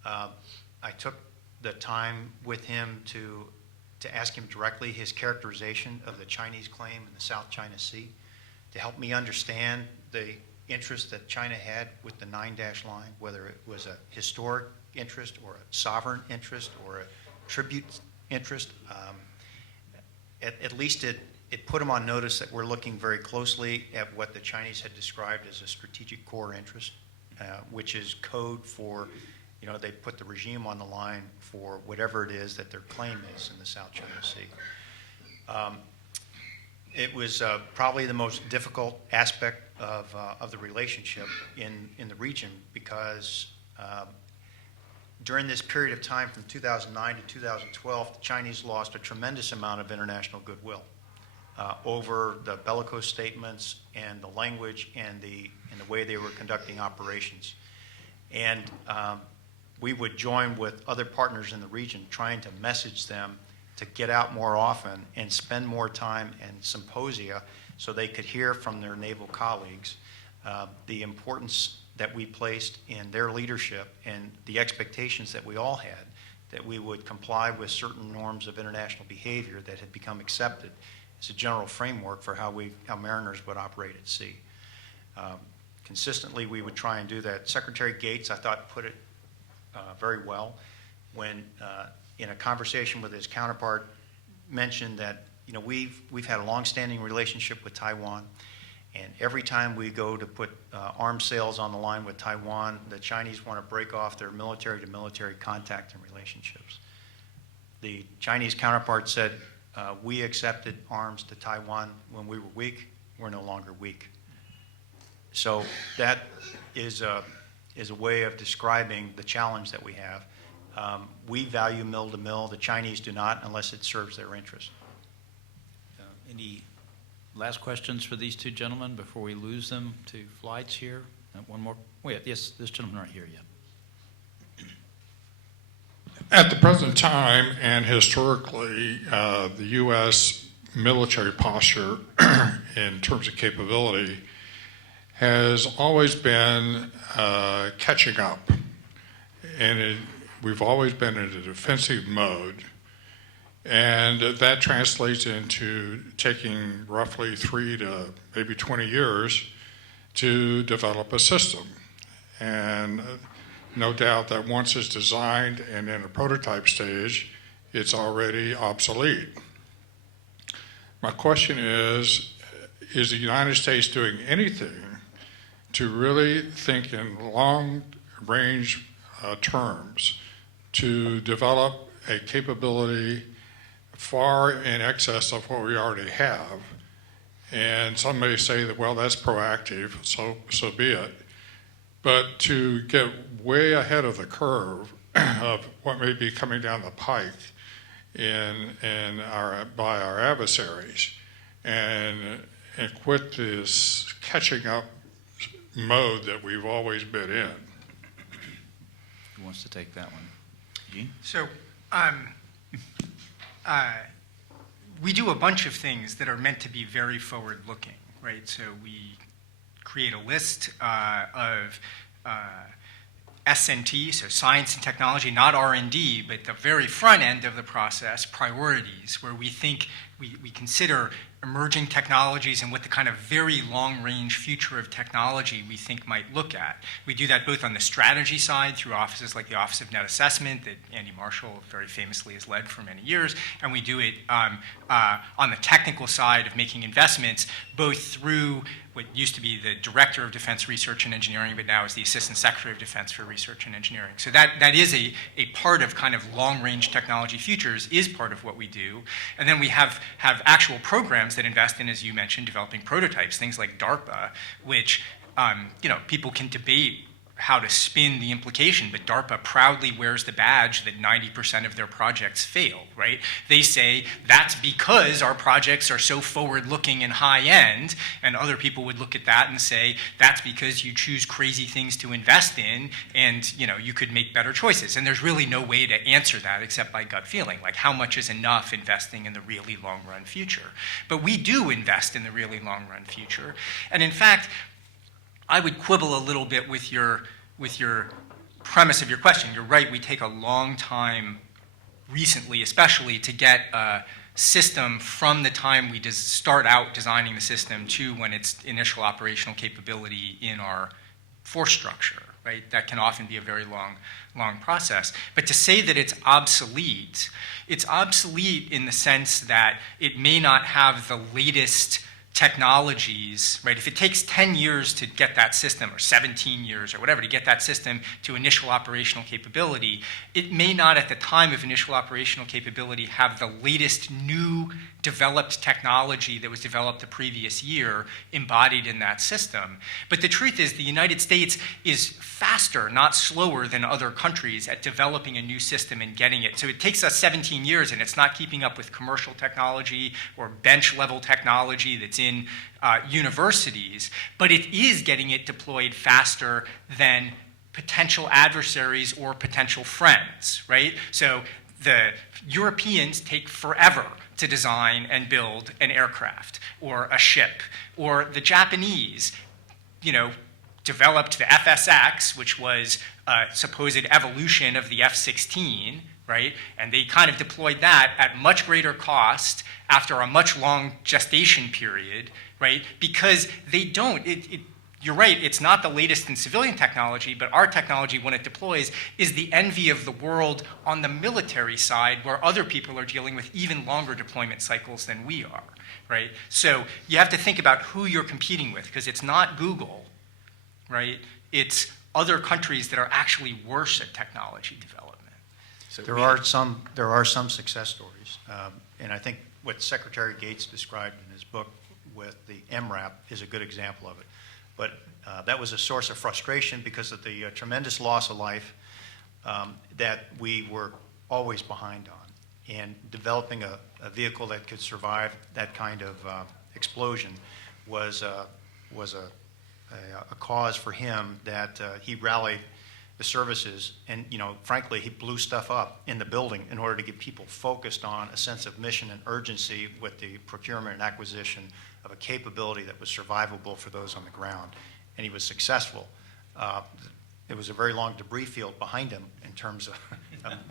I took the time with him to to ask him directly his characterization of the Chinese claim in the South China Sea, to help me understand the interest that China had with the 9-dash line, whether it was a historic interest or a sovereign interest or a tribute interest. At least it put them on notice that we're looking very closely at what the Chinese had described as a strategic core interest, which is code for, they put the regime on the line for whatever it is that their claim is in the South China Sea. It was probably the most difficult aspect of the relationship in the region because during this period of time from 2009 to 2012, the Chinese lost a tremendous amount of international goodwill over the bellicose statements and the language and the way they were conducting operations. And we would join with other partners in the region trying to message them to get out more often and spend more time in symposia so they could hear from their naval colleagues the importance that we placed in their leadership and the expectations that we all had, that we would comply with certain norms of international behavior that had become accepted as a general framework for how mariners would operate at sea. Consistently, we would try and do that. Secretary Gates, I thought, put it very well when, in a conversation with his counterpart, mentioned that we've had a long-standing relationship with Taiwan, and every time we go to put arms sales on the line with Taiwan, the Chinese want to break off their military-to-military contact and relationships. The Chinese counterpart said, we accepted arms to Taiwan when we were weak. We're no longer weak. So that is a way of describing the challenge that we have. We value mill-to-mill. The Chinese do not unless it serves their interest. Any last questions for these two gentlemen before we lose them to flights here? One more. Wait, yes, this gentleman right here yet. At the present time and historically, the U.S. military posture in terms of capability has always been catching up. And we've always been in a defensive mode. And that translates into taking roughly 3 to maybe 20 years to develop a system. And no doubt that once it's designed and in a prototype stage, it's already obsolete. My question is the United States doing anything to really think in long-range terms to develop a capability far in excess of what we already have? And some may say that, well, that's proactive, so be it. But to get way ahead of the curve of what may be coming down the pike by our adversaries and quit this catching up mode that we've always been in. Who wants to take that one? Eugene? So, we do a bunch of things that are meant to be very forward-looking, right? So we create a list of S&T, so science and technology, not R&D, but the very front end of the process, priorities, where we think we consider emerging technologies and what the kind of very long-range future of technology we think might look at. We do that both on the strategy side through offices like the Office of Net Assessment that Andy Marshall very famously has led for many years, and we do it on the technical side of making investments, both through what used to be the Director of Defense Research and Engineering, but now is the Assistant Secretary of Defense for Research and Engineering. So that is a part of kind of long-range technology futures, is part of what we do. And then we have actual programs that invest in, as you mentioned, developing prototypes, things like DARPA, which people can debate how to spin the implication, but DARPA proudly wears the badge that 90% of their projects fail, right? They say that's because our projects are so forward-looking and high-end, and other people would look at that and say that's because you choose crazy things to invest in, and you could make better choices. And there's really no way to answer that except by gut feeling, like how much is enough investing in the really long-run future. But we do invest in the really long-run future, and in fact, I would quibble a little bit with your premise of your question. You're right, we take a long time recently, especially, to get a system from the time we start out designing the system to when it's initial operational capability in our force structure, right? That can often be a very long process. But to say that it's obsolete in the sense that it may not have the latest technologies, right? If it takes 10 years to get that system, or 17 years, or whatever, to get that system to initial operational capability, it may not at the time of initial operational capability have the latest new developed technology that was developed the previous year embodied in that system. But the truth is the United States is faster, not slower, than other countries at developing a new system and getting it. So it takes us 17 years and it's not keeping up with commercial technology or bench level technology that's in universities, but it is getting it deployed faster than potential adversaries or potential friends, right? So the Europeans take forever to design and build an aircraft or a ship, or the Japanese, developed the FSX, which was a supposed evolution of the F-16, right? And they kind of deployed that at much greater cost after a much long gestation period, right? Because they don't, you're right, it's not the latest in civilian technology, but our technology, when it deploys, is the envy of the world on the military side, where other people are dealing with even longer deployment cycles than we are, right? So you have to think about who you're competing with, because it's not Google, right? It's other countries that are actually worse at technology development. So There are some success stories, and I think what Secretary Gates described in his book with the MRAP is a good example of it. But that was a source of frustration because of the tremendous loss of life that we were always behind on. And developing a vehicle that could survive that kind of explosion was a cause for him that he rallied the services, and frankly, he blew stuff up in the building in order to get people focused on a sense of mission and urgency with the procurement and acquisition of a capability that was survivable for those on the ground. And he was successful. There was a very long debris field behind him in terms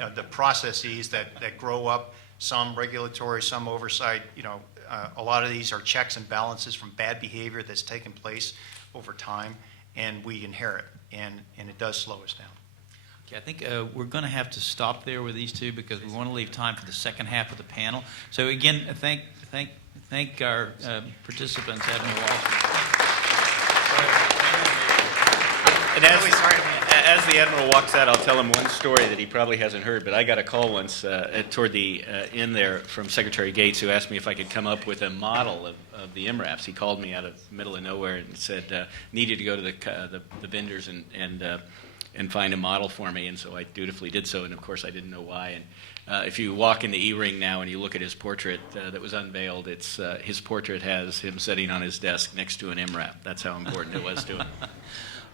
of the processes that grow up, some regulatory, some oversight. A lot of these are checks and balances from bad behavior that's taken place over time, and we inherit, and it does slow us down. Okay, I think we're going to have to stop there with these two because we want to leave time for the second half of the panel. So again, thank our participants, Admiral Walsh. And as the Admiral walks out, I'll tell him one story that he probably hasn't heard, but I got a call once toward the end there from Secretary Gates, who asked me if I could come up with a model of the MRAPs. He called me out of the middle of nowhere and said needed to go to the vendors and find a model for me, and so I dutifully did so, and of course I didn't know why. And if you walk in the E-ring now and you look at his portrait that was unveiled, his portrait has him sitting on his desk next to an MRAP. That's how important it was to him.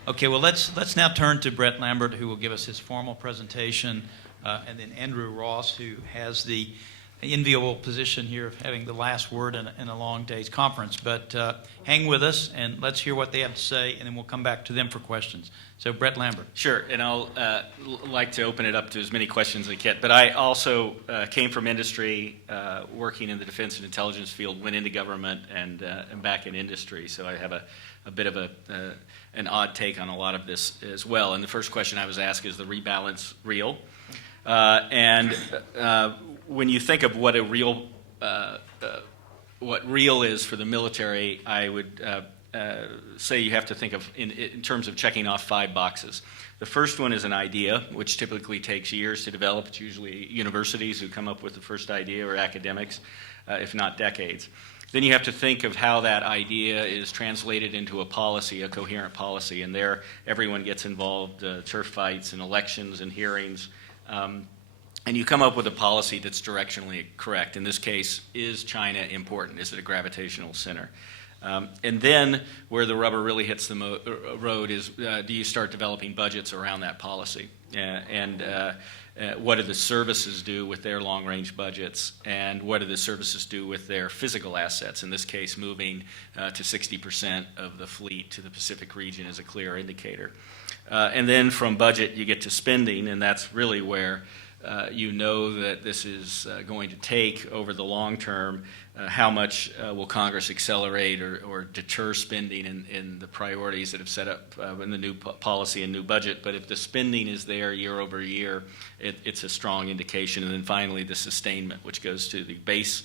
Okay, well, let's now turn to Brett Lambert, who will give us his formal presentation, and then Andrew Ross, who has the enviable position here of having the last word in a long day's conference. But hang with us, and let's hear what they have to say, and then we'll come back to them for questions. So, Brett Lambert. Sure, and I'll like to open it up to as many questions as I can. But I also came from industry, working in the defense and intelligence field, went into government, and back in industry. So I have a bit of an odd take on a lot of this as well. And the first question I was asked is the rebalance real? When you think of what what real is for the military, I would say you have to think of in terms of checking off 5 boxes. The first one is an idea, which typically takes years to develop. It's usually universities who come up with the first idea, or academics, if not decades. Then you have to think of how that idea is translated into a policy, a coherent policy, and there everyone gets involved, turf fights and elections and hearings, and you come up with a policy that's directionally correct. In this case, is China important? Is it a gravitational center? And then where the rubber really hits the road is, do you start developing budgets around that policy? What do the services do with their long-range budgets? And what do the services do with their physical assets? In this case, moving to 60% of the fleet to the Pacific region is a clear indicator. And then from budget, you get to spending, and that's really where you know that this is going to take over the long term. How much will Congress accelerate or deter spending in the priorities that have set up in the new policy and new budget? But if the spending is there year over year, it's a strong indication. And then finally, the sustainment, which goes to the base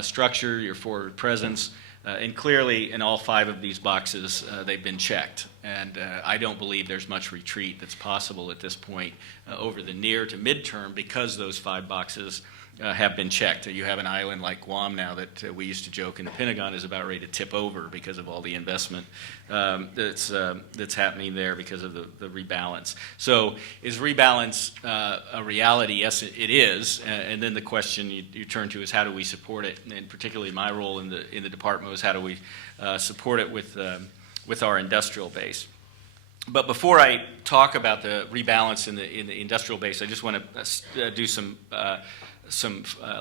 structure, your forward presence. And clearly, in all 5 of these boxes, they've been checked. And I don't believe there's much retreat that's possible at this point over the near to midterm because those 5 boxes have been checked. You have an island like Guam now that we used to joke in the Pentagon is about ready to tip over because of all the investment that's happening there because of the rebalance. So is rebalance a reality? Yes, it is. And then the question you turn to is how do we support it? And particularly my role in the department was how do we support it with our industrial base. But before I talk about the rebalance in the industrial base, I just want to do some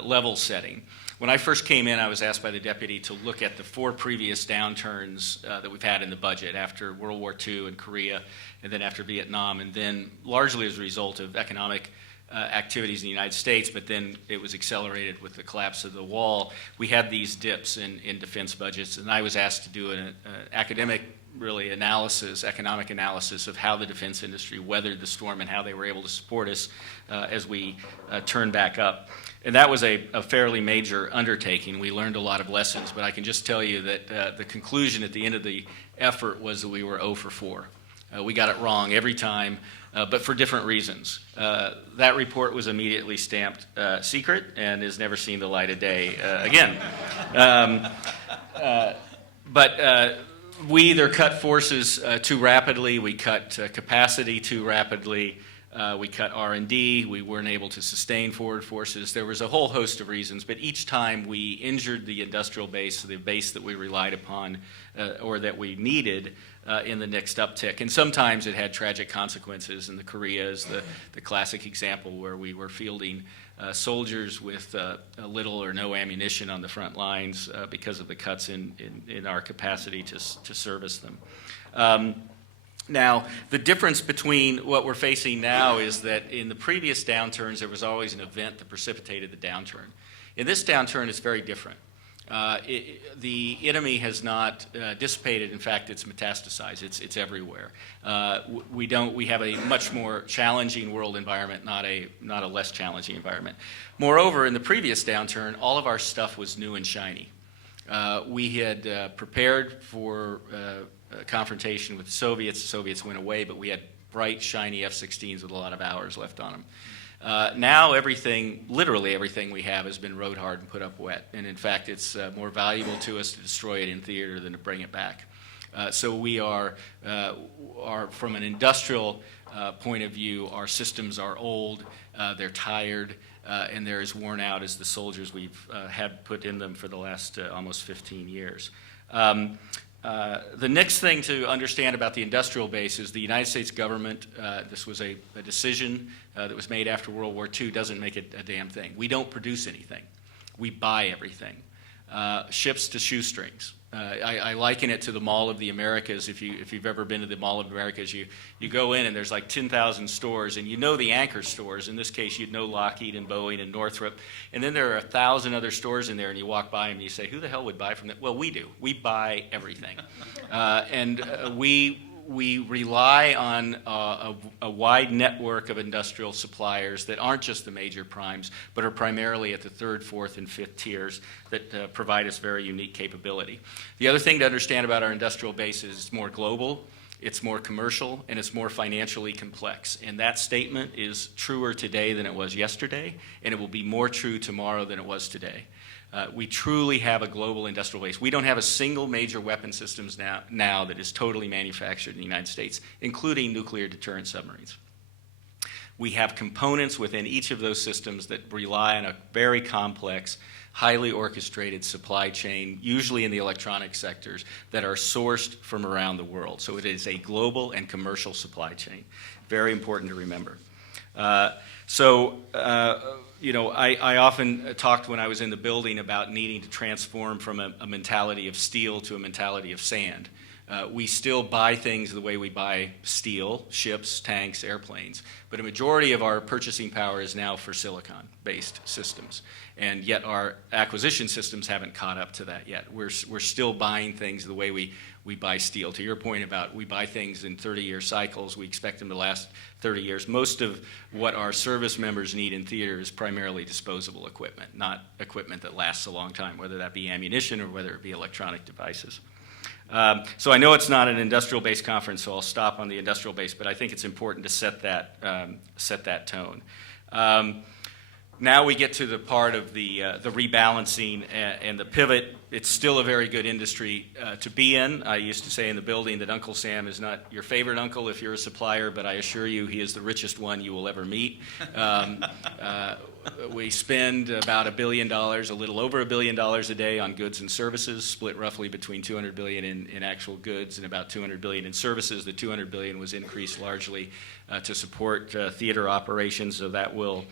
level setting. When I first came in, I was asked by the deputy to look at the 4 previous downturns that we've had in the budget after World War II and Korea, and then after Vietnam, and then largely as a result of economic activities in the United States, but then it was accelerated with the collapse of the wall. We had these dips in defense budgets, and I was asked to do an academic economic analysis of how the defense industry weathered the storm and how they were able to support us as we turned back up. And that was a fairly major undertaking. We learned a lot of lessons, but I can just tell you that the conclusion at the end of the effort was that we were 0 for 4. We got it wrong every time, but for different reasons. That report was immediately stamped secret and has never seen the light of day again. But we either cut forces too rapidly, we cut capacity too rapidly, we cut R&D, we weren't able to sustain forward forces. There was a whole host of reasons, but each time we injured the industrial base, the base that we relied upon or that we needed in the next uptick. And sometimes it had tragic consequences, and the Korea is the classic example where we were fielding soldiers with little or no ammunition on the front lines because of the cuts in our capacity to service them. Now, the difference between what we're facing now is that in the previous downturns, there was always an event that precipitated the downturn. In this downturn, it's very different. The enemy has not dissipated. In fact, it's metastasized. It's everywhere. We have a much more challenging world environment, not a less challenging environment. Moreover, in the previous downturn, all of our stuff was new and shiny. We had prepared for confrontation with the Soviets. The Soviets went away, but we had bright, shiny F-16s with a lot of hours left on them. Now literally everything we have has been rode hard and put up wet. And in fact, it's more valuable to us to destroy it in theater than to bring it back. So we are from an industrial point of view, our systems are old, they're tired, and they're as worn out as the soldiers we've had put in them for the last almost 15 years. The next thing to understand about the industrial base is the United States government, this was a decision that was made after World War II, doesn't make it a damn thing. We don't produce anything. We buy everything. Ships to shoestrings. I liken it to the Mall of the Americas. If you've ever been to the Mall of the Americas, you go in and there's like 10,000 stores, and you know the anchor stores. In this case, you'd know Lockheed and Boeing and Northrop. And then there are 1,000 other stores in there, and you walk by them and you say, who the hell would buy from them? Well, we do. We buy everything. We rely on a wide network of industrial suppliers that aren't just the major primes, but are primarily at the 3rd, 4th, and 5th tiers that provide us very unique capability. The other thing to understand about our industrial base is it's more global, it's more commercial, and it's more financially complex. And that statement is truer today than it was yesterday, and it will be more true tomorrow than it was today. We truly have a global industrial base. We don't have a single major weapon systems now that is totally manufactured in the United States, including nuclear deterrent submarines. We have components within each of those systems that rely on a very complex, highly orchestrated supply chain, usually in the electronic sectors, that are sourced from around the world. So it is a global and commercial supply chain. Very important to remember. So, I often talked when I was in the building about needing to transform from a mentality of steel to a mentality of sand. We still buy things the way we buy steel, ships, tanks, airplanes, but a majority of our purchasing power is now for silicon-based systems, and yet our acquisition systems haven't caught up to that yet. We're still buying things the way we buy steel. To your point about we buy things in 30-year cycles, we expect them to last 30 years. Most of what our service members need in theater is primarily disposable equipment, not equipment that lasts a long time, whether that be ammunition or whether it be electronic devices. So I know it's not an industrial-based conference, so I'll stop on the industrial base, but I think it's important to set that tone. Now we get to the part of the rebalancing and the pivot. It's still a very good industry to be in. I used to say in the building that Uncle Sam is not your favorite uncle if you're a supplier, but I assure you he is the richest one you will ever meet. We spend about $1 billion, a little over $1 billion a day on goods and services, split roughly between $200 billion in actual goods and about $200 billion in services. The $200 billion was increased largely to support theater operations, so that will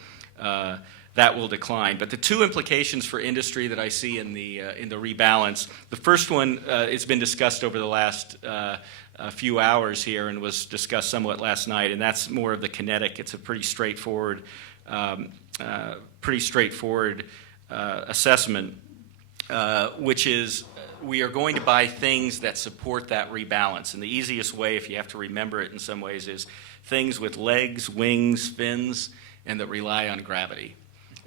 decline. But the two implications for industry that I see in the rebalance, the first one, it's been discussed over the last few hours here and was discussed somewhat last night, and that's more of the kinetic. It's a pretty straightforward assessment, which is we are going to buy things that support that rebalance. And the easiest way, if you have to remember it in some ways, is things with legs, wings, fins, and that rely on gravity.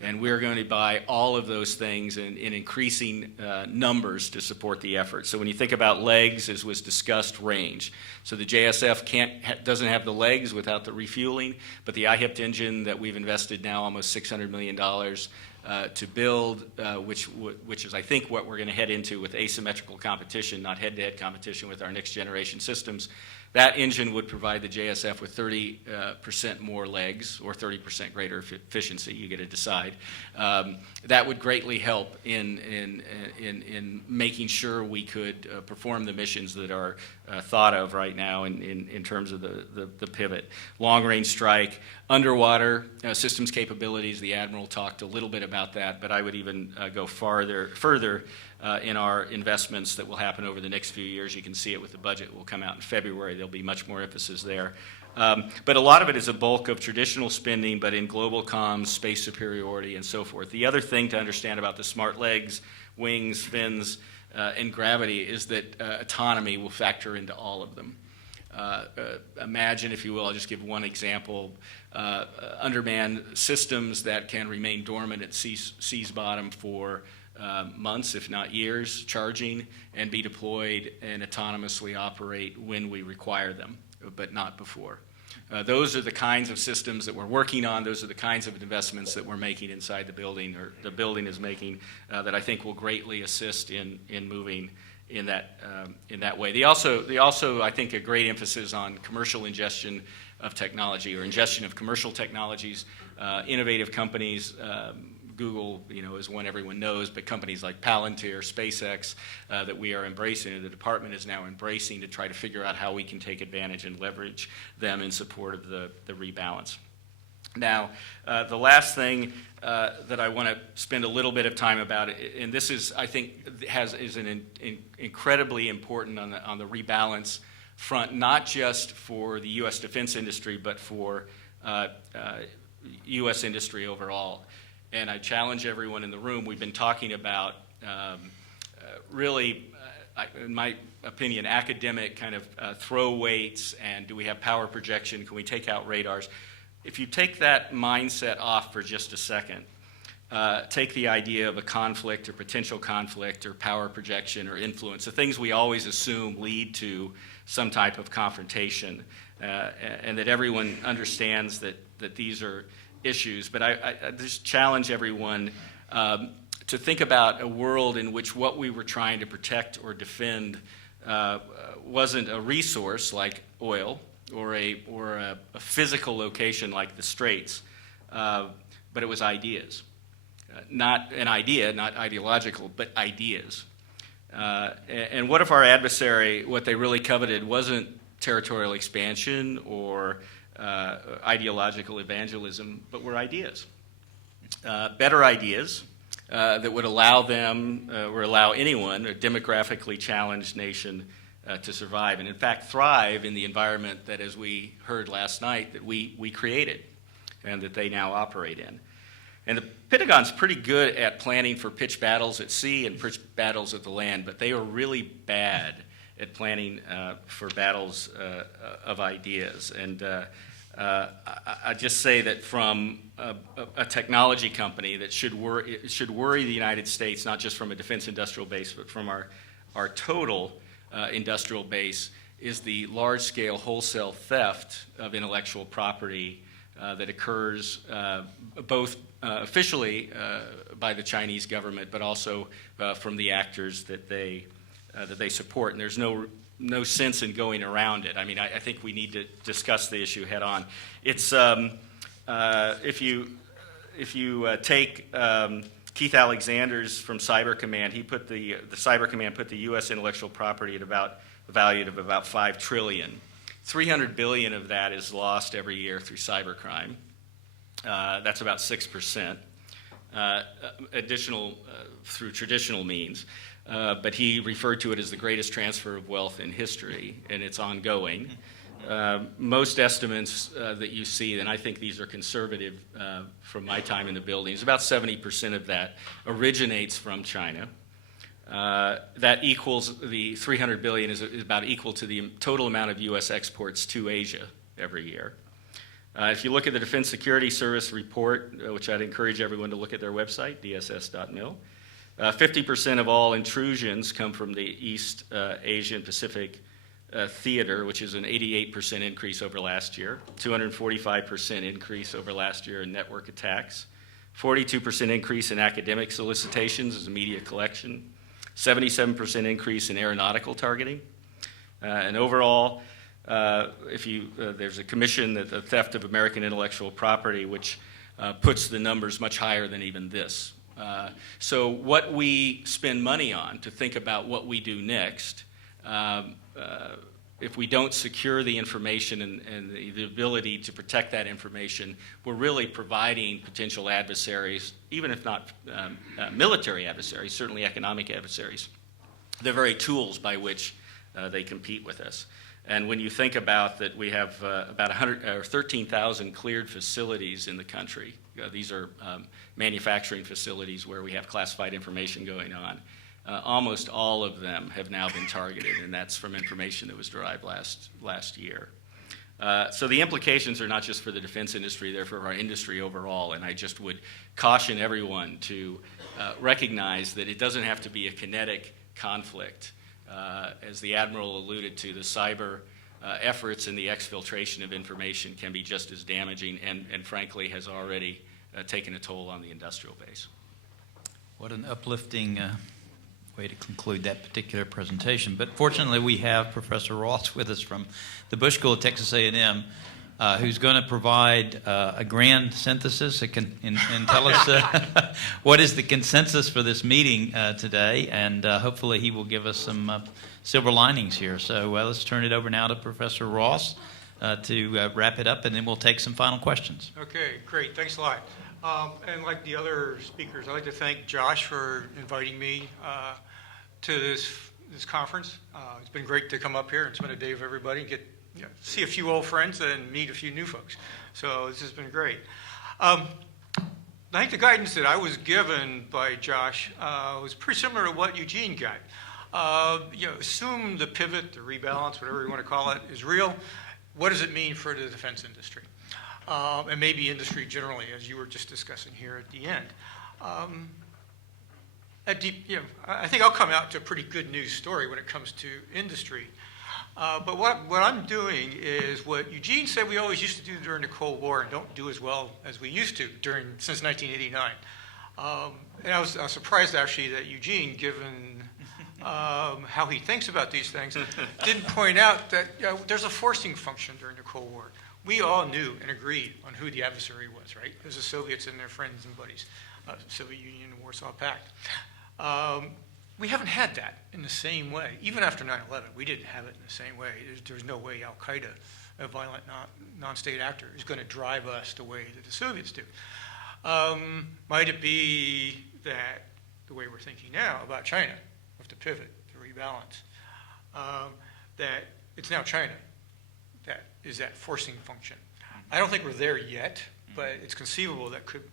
And we're going to buy all of those things in increasing numbers to support the effort. So when you think about legs, as was discussed, range. So the JSF doesn't have the legs without the refueling, but the IHIPT engine that we've invested now almost $600 million to build, which is I think what we're going to head into with asymmetrical competition, not head-to-head competition with our next generation systems. That engine would provide the JSF with 30% more legs or 30% greater efficiency. You get to decide. That would greatly help in making sure we could perform the missions that are thought of right now in terms of the pivot. Long-range strike, underwater systems capabilities. The Admiral talked a little bit about that, but I would even go further in our investments that will happen over the next few years. You can see it with the budget. Will come out in February. There'll be much more emphasis there. But a lot of it is a bulk of traditional spending, but in global comms, space superiority, and so forth. The other thing to understand about the smart legs, wings, fins, and gravity is that autonomy will factor into all of them. Imagine, if you will, I'll just give one example, undermanned systems that can remain dormant at sea's bottom for months, if not years, charging, and be deployed and autonomously operate when we require them, but not before. Those are the kinds of systems that we're working on. Those are the kinds of investments that we're making inside the building, or the building is making, that I think will greatly assist in moving in that way. They also, I think, a great emphasis on commercial ingestion of technology, or ingestion of commercial technologies. Innovative companies, Google, is one everyone knows, but companies like Palantir, SpaceX, that we are embracing, and the department is now embracing to try to figure out how we can take advantage and leverage them in support of the rebalance. Now, the last thing that I want to spend a little bit of time about, and this is, I think, is an incredibly important on the rebalance front, not just for the U.S. defense industry, but for U.S. industry overall. And I challenge everyone in the room. We've been talking about really, in my opinion, academic kind of throw weights, and do we have power projection? Can we take out radars? If you take that mindset off for just a second, take the idea of a conflict or potential conflict or power projection or influence, the things we always assume lead to some type of confrontation, and that everyone understands that these are issues. But I just challenge everyone to think about a world in which what we were trying to protect or defend wasn't a resource like oil or a physical location like the Straits, but it was ideas. Not an idea, not ideological, but ideas. And what if our adversary, what they really coveted wasn't territorial expansion or ideological evangelism, but were ideas. Better ideas that would allow them or allow anyone, a demographically challenged nation, to survive and, in fact, thrive in the environment that, as we heard last night, that we created and that they now operate in. And the Pentagon's pretty good at planning for pitched battles at sea and pitched battles at the land, but they are really bad at planning for battles of ideas. And I just say that from a technology company that should worry the United States, not just from a defense industrial base, but from our total industrial base, is the large-scale wholesale theft of intellectual property that occurs both officially by the Chinese government, but also from the actors that they support. And there's no sense in going around it. I mean, I think we need to discuss the issue head on. It's if you take Keith Alexander's from Cyber Command, he put the Cyber Command put the U.S. intellectual property at valued of about $5 trillion. $300 billion of that is lost every year through cybercrime. That's about 6%. Additional through traditional means. But he referred to it as the greatest transfer of wealth in history, and it's ongoing. Most estimates that you see, and I think these are conservative from my time in the buildings, about 70% of that originates from China. That equals the $300 billion is about equal to the total amount of U.S. exports to Asia every year. If you look at the Defense Security Service report, which I'd encourage everyone to look at their website, dss.mil, 50% of all intrusions come from the East Asian Pacific theater, which is an 88% increase over last year, 245% increase over last year in network attacks, 42% increase in academic solicitations as a media collection, 77% increase in aeronautical targeting, and overall, there's a commission that the theft of American intellectual property, which puts the numbers much higher than even this. So what we spend money on to think about what we do next, if we don't secure the information and the ability to protect that information, we're really providing potential adversaries, even if not military adversaries, certainly economic adversaries, the very tools by which they compete with us. And when you think about that, we have about 13,000 cleared facilities in the country. These are manufacturing facilities where we have classified information going on. Almost all of them have now been targeted, and that's from information that was derived last year. So the implications are not just for the defense industry, they're for our industry overall, and I just would caution everyone to recognize that it doesn't have to be a kinetic conflict. As the Admiral alluded to, the cyber efforts and the exfiltration of information can be just as damaging and frankly has already taken a toll on the industrial base. What an uplifting way to conclude that particular presentation. But fortunately, we have Professor Ross with us from the Bush School of Texas A&M, who's going to provide a grand synthesis and tell us what is the consensus for this meeting today, and hopefully he will give us some silver linings here. So let's turn it over now to Professor Ross to wrap it up, and then we'll take some final questions. Okay, great. Thanks a lot. And like the other speakers, I'd like to thank Josh for inviting me to this conference. It's been great to come up here and spend a day with everybody and get see a few old friends and meet a few new folks. So this has been great. I think the guidance that I was given by Josh was pretty similar to what Eugene got. Assume the pivot, the rebalance, whatever you want to call it, is real. What does it mean for the defense industry? And maybe industry generally, as you were just discussing here at the end. I think I'll come out to a pretty good news story when it comes to industry. But what I'm doing is what Eugene said we always used to do during the Cold War and don't do as well as we used to since 1989. And I was surprised actually that Eugene, given how he thinks about these things, didn't point out that there's a forcing function during the Cold War. We all knew and agreed on who the adversary was, right? It was the Soviets and their friends and buddies, Soviet Union and Warsaw Pact. We haven't had that in the same way. Even after 9/11, we didn't have it in the same way. There's no way Al-Qaeda, a violent non-state actor, is going to drive us the way that the Soviets do. Might it be that the way we're thinking now about China, with the pivot, the rebalance, that it's now China that is that forcing function? I don't think we're there yet, but it's conceivable that could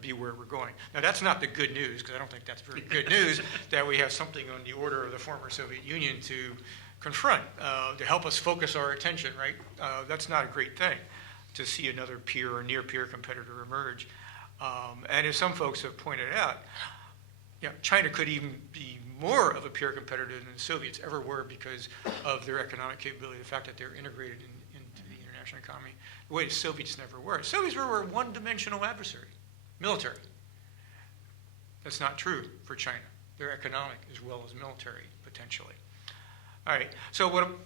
be where we're going. Now, that's not the good news, because I don't think that's very good news, that we have something on the order of the former Soviet Union to confront, to help us focus our attention, right? That's not a great thing, to see another peer or near-peer competitor emerge. And as some folks have pointed out, China could even be more of a peer competitor than the Soviets ever were because of their economic capability, the fact that they're integrated into the international economy, the way the Soviets never were. The Soviets were a one-dimensional adversary, military. That's not true for China. They're economic as well as military, potentially. All right, so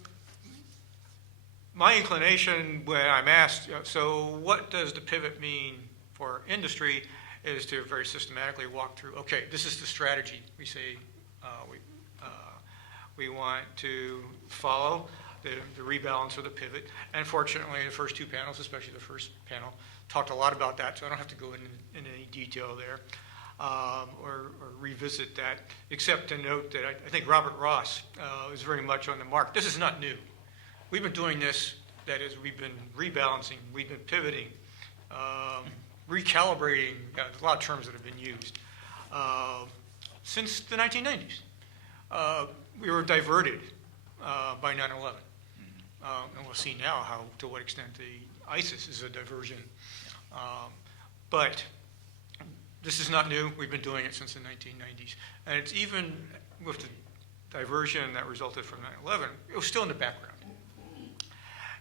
my inclination when I'm asked, so what does the pivot mean for industry, is to very systematically walk through, okay, this is the strategy. We say we want to follow the rebalance or the pivot. And fortunately, the first two panels, especially the first panel, talked a lot about that, so I don't have to go into any detail there or revisit that, except to note that I think Robert Ross is very much on the mark. This is not new. We've been doing this, that is, we've been rebalancing, we've been pivoting, recalibrating, a lot of terms that have been used, since the 1990s. We were diverted by 9/11. And we'll see now to what extent the ISIS is a diversion. But this is not new. We've been doing it since the 1990s. And it's even with the diversion that resulted from 9/11, it was still in the background.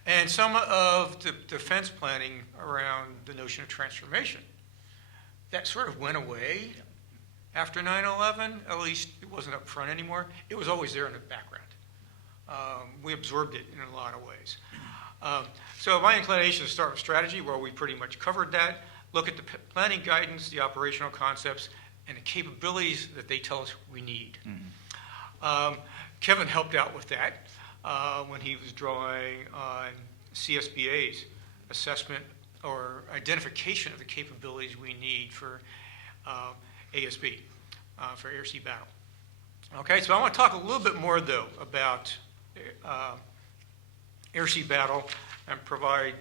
And some of the defense planning around the notion of transformation, that sort of went away after 9/11. At least it wasn't up front anymore. It was always there in the background. We absorbed it in a lot of ways. So my inclination is to start with strategy, where we pretty much covered that. Look at the planning guidance, the operational concepts, and the capabilities that they tell us we need. Kevin helped out with that when he was drawing on CSBA's assessment or identification of the capabilities we need for ASB, for air sea battle. Okay, so I want to talk a little bit more, though, about air sea battle and provide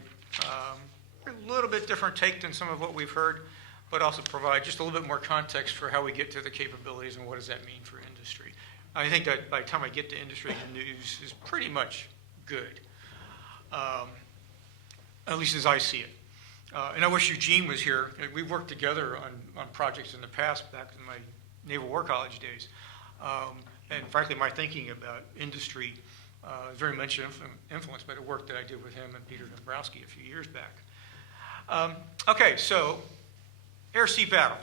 a little bit different take than some of what we've heard, but also provide just a little bit more context for how we get to the capabilities and what does that mean for industry. I think that by the time I get to industry, the news is pretty much good, at least as I see it. And I wish Eugene was here. We've worked together on projects in the past, back in my Naval War College days. And frankly, my thinking about industry is very much influenced by the work that I did with him and Peter Dombrowski a few years back. Okay, so air-sea battle.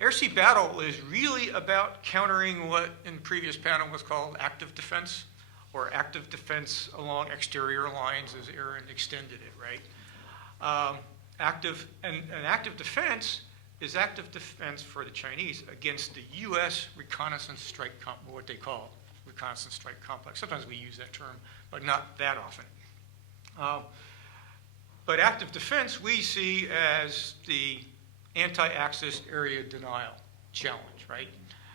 Air-sea battle is really about countering what in the previous panel was called active defense, or active defense along exterior lines, as Aaron extended it, right? Active defense is active defense for the Chinese against the U.S. reconnaissance strike, what they call reconnaissance strike complex. Sometimes we use that term, but not that often. But active defense we see as the anti-axis area denial challenge, right?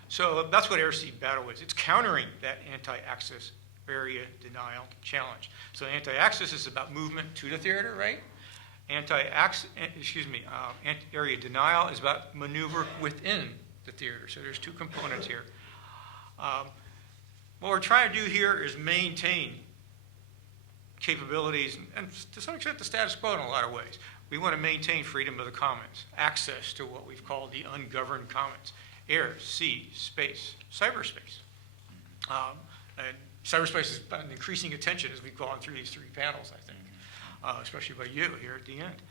So that's what air sea battle is. It's countering that anti-axis area denial challenge. So anti-axis is about movement to the theater, right? Area denial is about maneuver within the theater. So there's two components here. What we're trying to do here is maintain capabilities and to some extent the status quo in a lot of ways. We want to maintain freedom of the commons, access to what we've called the ungoverned commons, air, sea, space, cyberspace. And cyberspace has gotten increasing attention as we've gone through these three panels, I think, especially by you here at the end.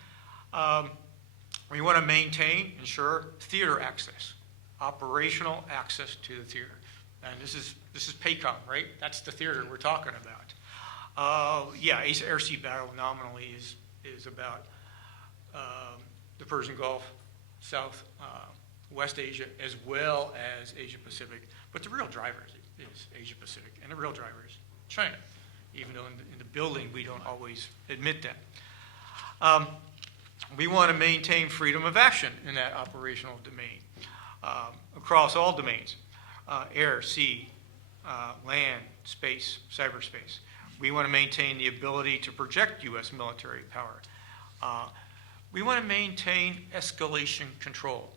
We want to maintain, ensure theater access, operational access to the theater. And this is PACOM, right? That's the theater we're talking about. Air sea battle nominally is about the Persian Gulf, South West Asia as well as Asia Pacific. But the real driver is Asia Pacific, and the real driver is China, even though in the building we don't always admit that. We want to maintain freedom of action in that operational domain across all domains, air, sea, land, space, cyberspace. We want to maintain the ability to project U.S. military power. We want to maintain escalation control,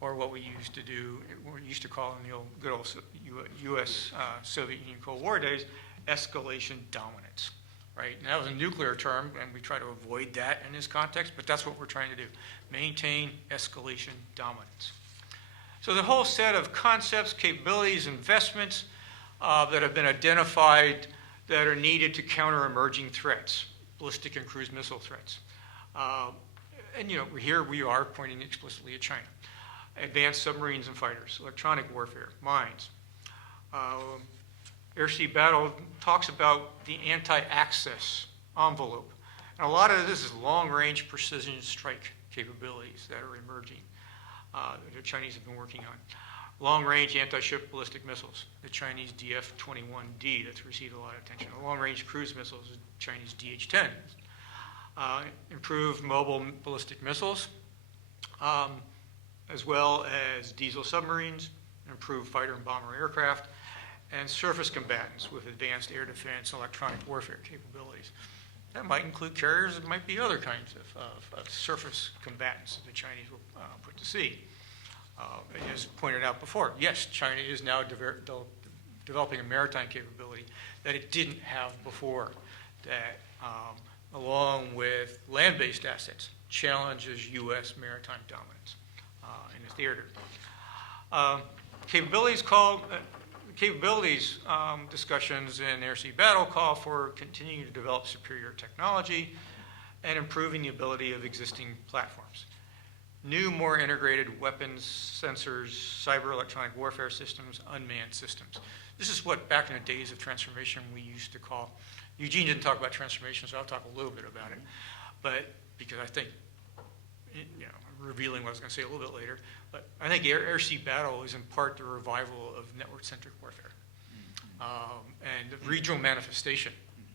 or what we used to do, what we used to call in the old, good old U.S. Soviet Union Cold War days, escalation dominance, right? And that was a nuclear term, and we try to avoid that in this context, but that's what we're trying to do, maintain escalation dominance. So the whole set of concepts, capabilities, investments that have been identified that are needed to counter emerging threats, ballistic and cruise missile threats. And here we are pointing explicitly at China. Advanced submarines and fighters, electronic warfare, mines. Air-sea battle talks about the anti-access envelope. And a lot of this is long-range precision strike capabilities that are emerging, that the Chinese have been working on. Long-range anti-ship ballistic missiles, the Chinese DF-21D, that's received a lot of attention. Long-range cruise missiles, the Chinese DH-10. Improved mobile ballistic missiles, as well as diesel submarines, improved fighter and bomber aircraft, and surface combatants with advanced air defense and electronic warfare capabilities. That might include carriers, it might be other kinds of surface combatants that the Chinese will put to sea. As pointed out before, yes, China is now developing a maritime capability that it didn't have before, that along with land-based assets, challenges U.S. maritime dominance in the theater. Capabilities discussions in air-sea battle call for continuing to develop superior technology and improving the ability of existing platforms. New, more integrated weapons, sensors, cyber electronic warfare systems, unmanned systems. This is what back in the days of transformation we used to call, Eugene didn't talk about transformation, so I'll talk a little bit about it. But because I think, I'm revealing what I was going to say a little bit later, but I think air-sea battle is in part the revival of network-centric warfare and the regional manifestation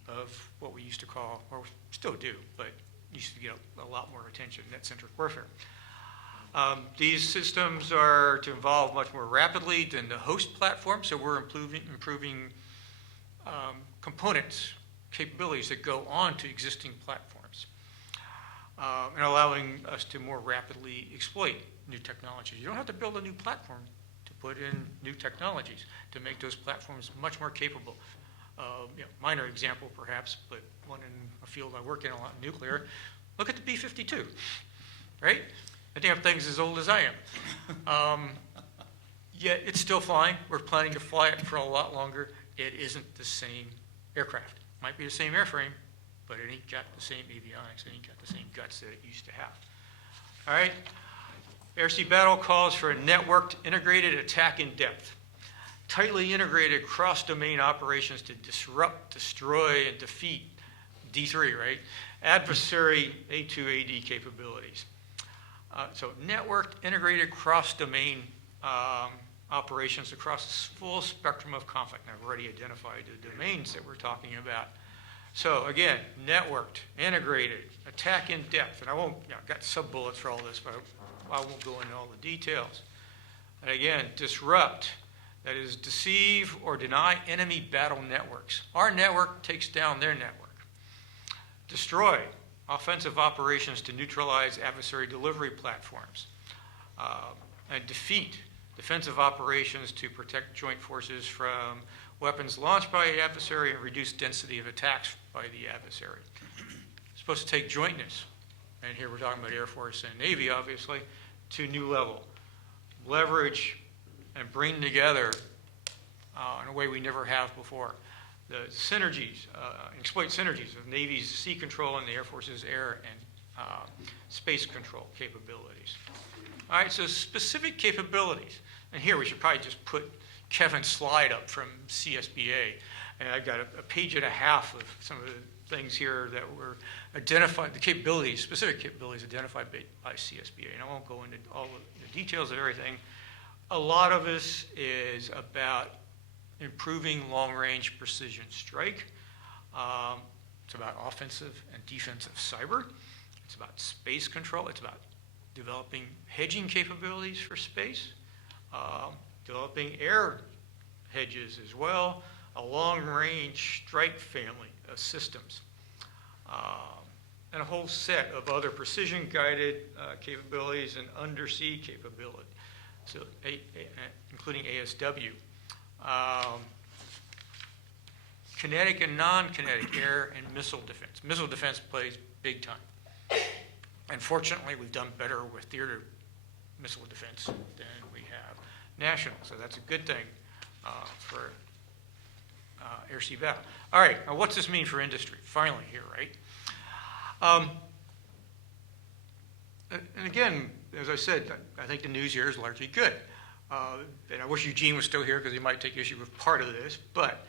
of what we used to call, or still do, but used to get a lot more attention, net-centric warfare. These systems are to evolve much more rapidly than the host platform, so we're improving components, capabilities that go on to existing platforms, and allowing us to more rapidly exploit new technologies. You don't have to build a new platform to put in new technologies to make those platforms much more capable. Minor example perhaps, but one in a field I work in a lot, nuclear. Look at the B-52, right? The damn thing's as old as I am. Yet it's still flying. We're planning to fly it for a lot longer. It isn't the same aircraft. Might be the same airframe, but it ain't got the same avionics. It ain't got the same guts that it used to have. All right? Air-sea battle calls for a networked, integrated attack in depth. Tightly integrated cross-domain operations to disrupt, destroy, and defeat D3, right? Adversary A2AD capabilities. So networked, integrated, cross-domain operations across the full spectrum of conflict. And I've already identified the domains that we're talking about. So again, networked, integrated, attack in depth. And I won't, I've got sub-bullets for all this, but I won't go into all the details. And again, disrupt, that is deceive or deny enemy battle networks. Our network takes down their network. Destroy, offensive operations to neutralize adversary delivery platforms. And defeat, defensive operations to protect joint forces from weapons launched by the adversary and reduce density of attacks by the adversary. It's supposed to take jointness, and here we're talking about Air Force and Navy, obviously, to a new level. Leverage and bring together in a way we never have before. The synergies, exploit synergies of Navy's sea control and the Air Force's air and space control capabilities. All right, so specific capabilities. And here we should probably just put Kevin's slide up from CSBA. And I've got a page and a half of some of the things here that were identified, the capabilities, specific capabilities identified by CSBA. And I won't go into all of the details of everything. A lot of this is about improving long-range precision strike. It's about offensive and defensive cyber. It's about space control. It's about developing hedging capabilities for space, developing air hedges as well, a long-range strike family of systems, and a whole set of other precision-guided capabilities and undersea capability, so including ASW. Kinetic and non-kinetic air and missile defense. Missile defense plays big time. And fortunately, we've done better with theater missile defense than we have national. So that's a good thing for air-sea battle. All right, now what's this mean for industry? Finally here, right? And again, as I said, I think the news here is largely good. And I wish Eugene was still here because he might take issue with part of this, but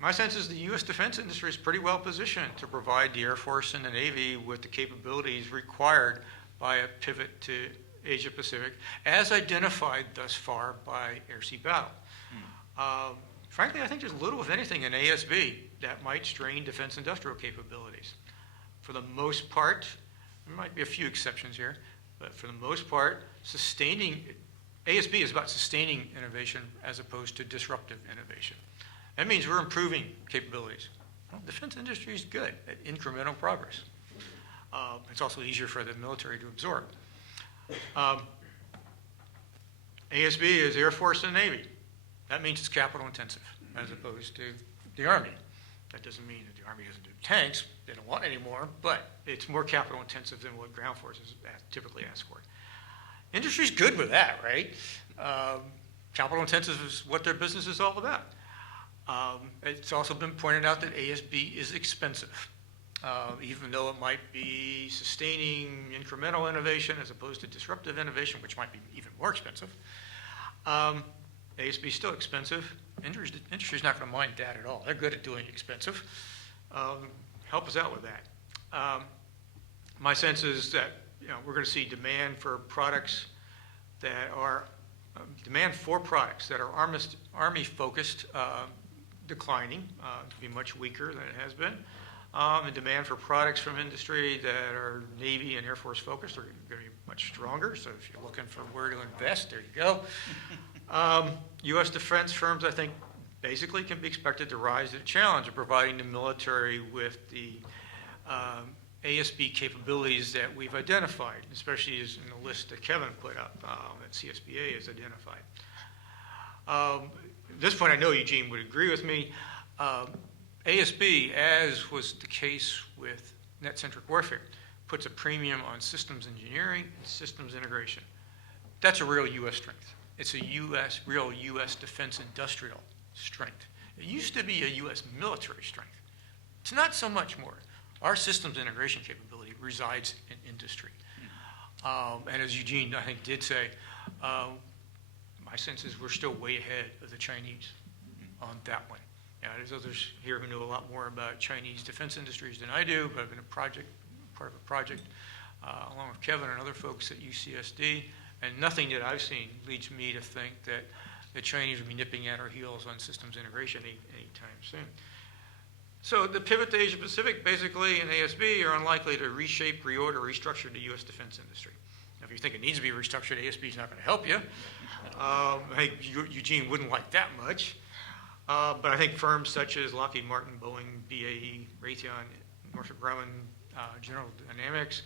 my sense is the U.S. defense industry is pretty well positioned to provide the Air Force and the Navy with the capabilities required by a pivot to Asia Pacific, as identified thus far by air-sea battle. Frankly, I think there's little, if anything, in ASB that might strain defense industrial capabilities. For the most part, there might be a few exceptions here, but for the most part, ASB is about sustaining innovation as opposed to disruptive innovation. That means we're improving capabilities. Well, defense industry is good at incremental progress. It's also easier for the military to absorb. ASB is Air Force and Navy. That means it's capital intensive as opposed to the Army. That doesn't mean that the Army doesn't do tanks. They don't want any more, but it's more capital intensive than what ground forces typically ask for. Industry's good with that, right? Capital intensive is what their business is all about. It's also been pointed out that ASB is expensive, even though it might be sustaining incremental innovation as opposed to disruptive innovation, which might be even more expensive. ASB is still expensive. Industry's not going to mind that at all. They're good at doing expensive. Help us out with that. My sense is that we're going to see demand for products that are Army-focused declining, to be much weaker than it has been. And demand for products from industry that are Navy and Air Force focused are going to be much stronger. So if you're looking for where to invest, there you go. U.S. defense firms, I think, basically can be expected to rise to the challenge of providing the military with the ASB capabilities that we've identified, especially as in the list that Kevin put up that CSBA has identified. At this point, I know Eugene would agree with me. ASB, as was the case with net-centric warfare, puts a premium on systems engineering and systems integration. That's a real U.S. strength. It's a real U.S. defense industrial strength. It used to be a U.S. military strength. It's not so much more. Our systems integration capability resides in industry. And as Eugene, I think, did say, my sense is we're still way ahead of the Chinese on that one. There's others here who know a lot more about Chinese defense industries than I do, but I've been part of a project along with Kevin and other folks at UCSD, and nothing that I've seen leads me to think that the Chinese will be nipping at our heels on systems integration anytime soon. So the pivot to Asia Pacific, basically, and ASB are unlikely to reshape, reorder, restructure the U.S. defense industry. Now, if you think it needs to be restructured, ASB is not going to help you. I think Eugene wouldn't like that much. But I think firms such as Lockheed Martin, Boeing, BAE, Raytheon, Northrop Grumman, General Dynamics,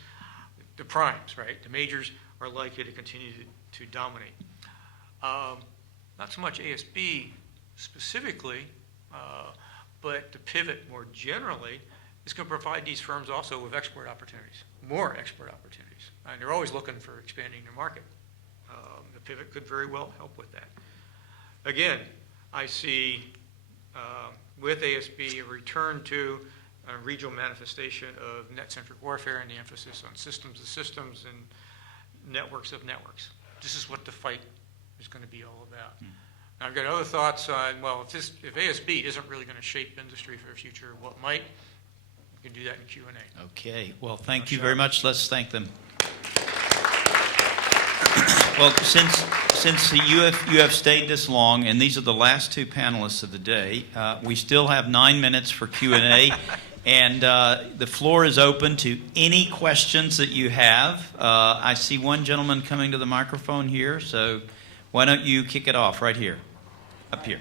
the primes, right, the majors, are likely to continue to dominate. Not so much ASB specifically, but the pivot more generally is going to provide these firms also with export opportunities, more export opportunities. And they're always looking for expanding their market. The pivot could very well help with that. Again, I see with ASB a return to a regional manifestation of net-centric warfare and the emphasis on systems of systems and networks of networks. This is what the fight is going to be all about. I've got other thoughts on, well, if ASB isn't really going to shape industry for the future, what might? We can do that in Q&A. Okay, well, thank you very much. Let's thank them. Well, since you have stayed this long, and these are the last two panelists of the day, we still have 9 minutes for Q&A, and the floor is open to any questions that you have. I see one gentleman coming to the microphone here, so why don't you kick it off right here, up here.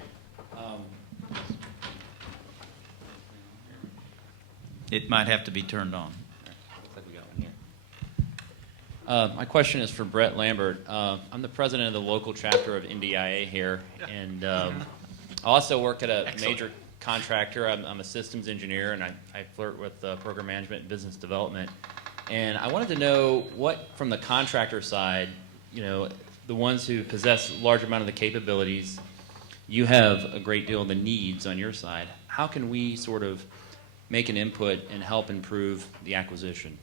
It might have to be turned on. Looks like we got one here. My question is for Brett Lambert. I'm the president of the local chapter of NDIA here, and I also work at a major contractor. I'm a systems engineer, and I flirt with program management and business development. And I wanted to know what, from the contractor side, the ones who possess a large amount of the capabilities, you have a great deal of the needs on your side. How can we sort of make an input and help improve the acquisition?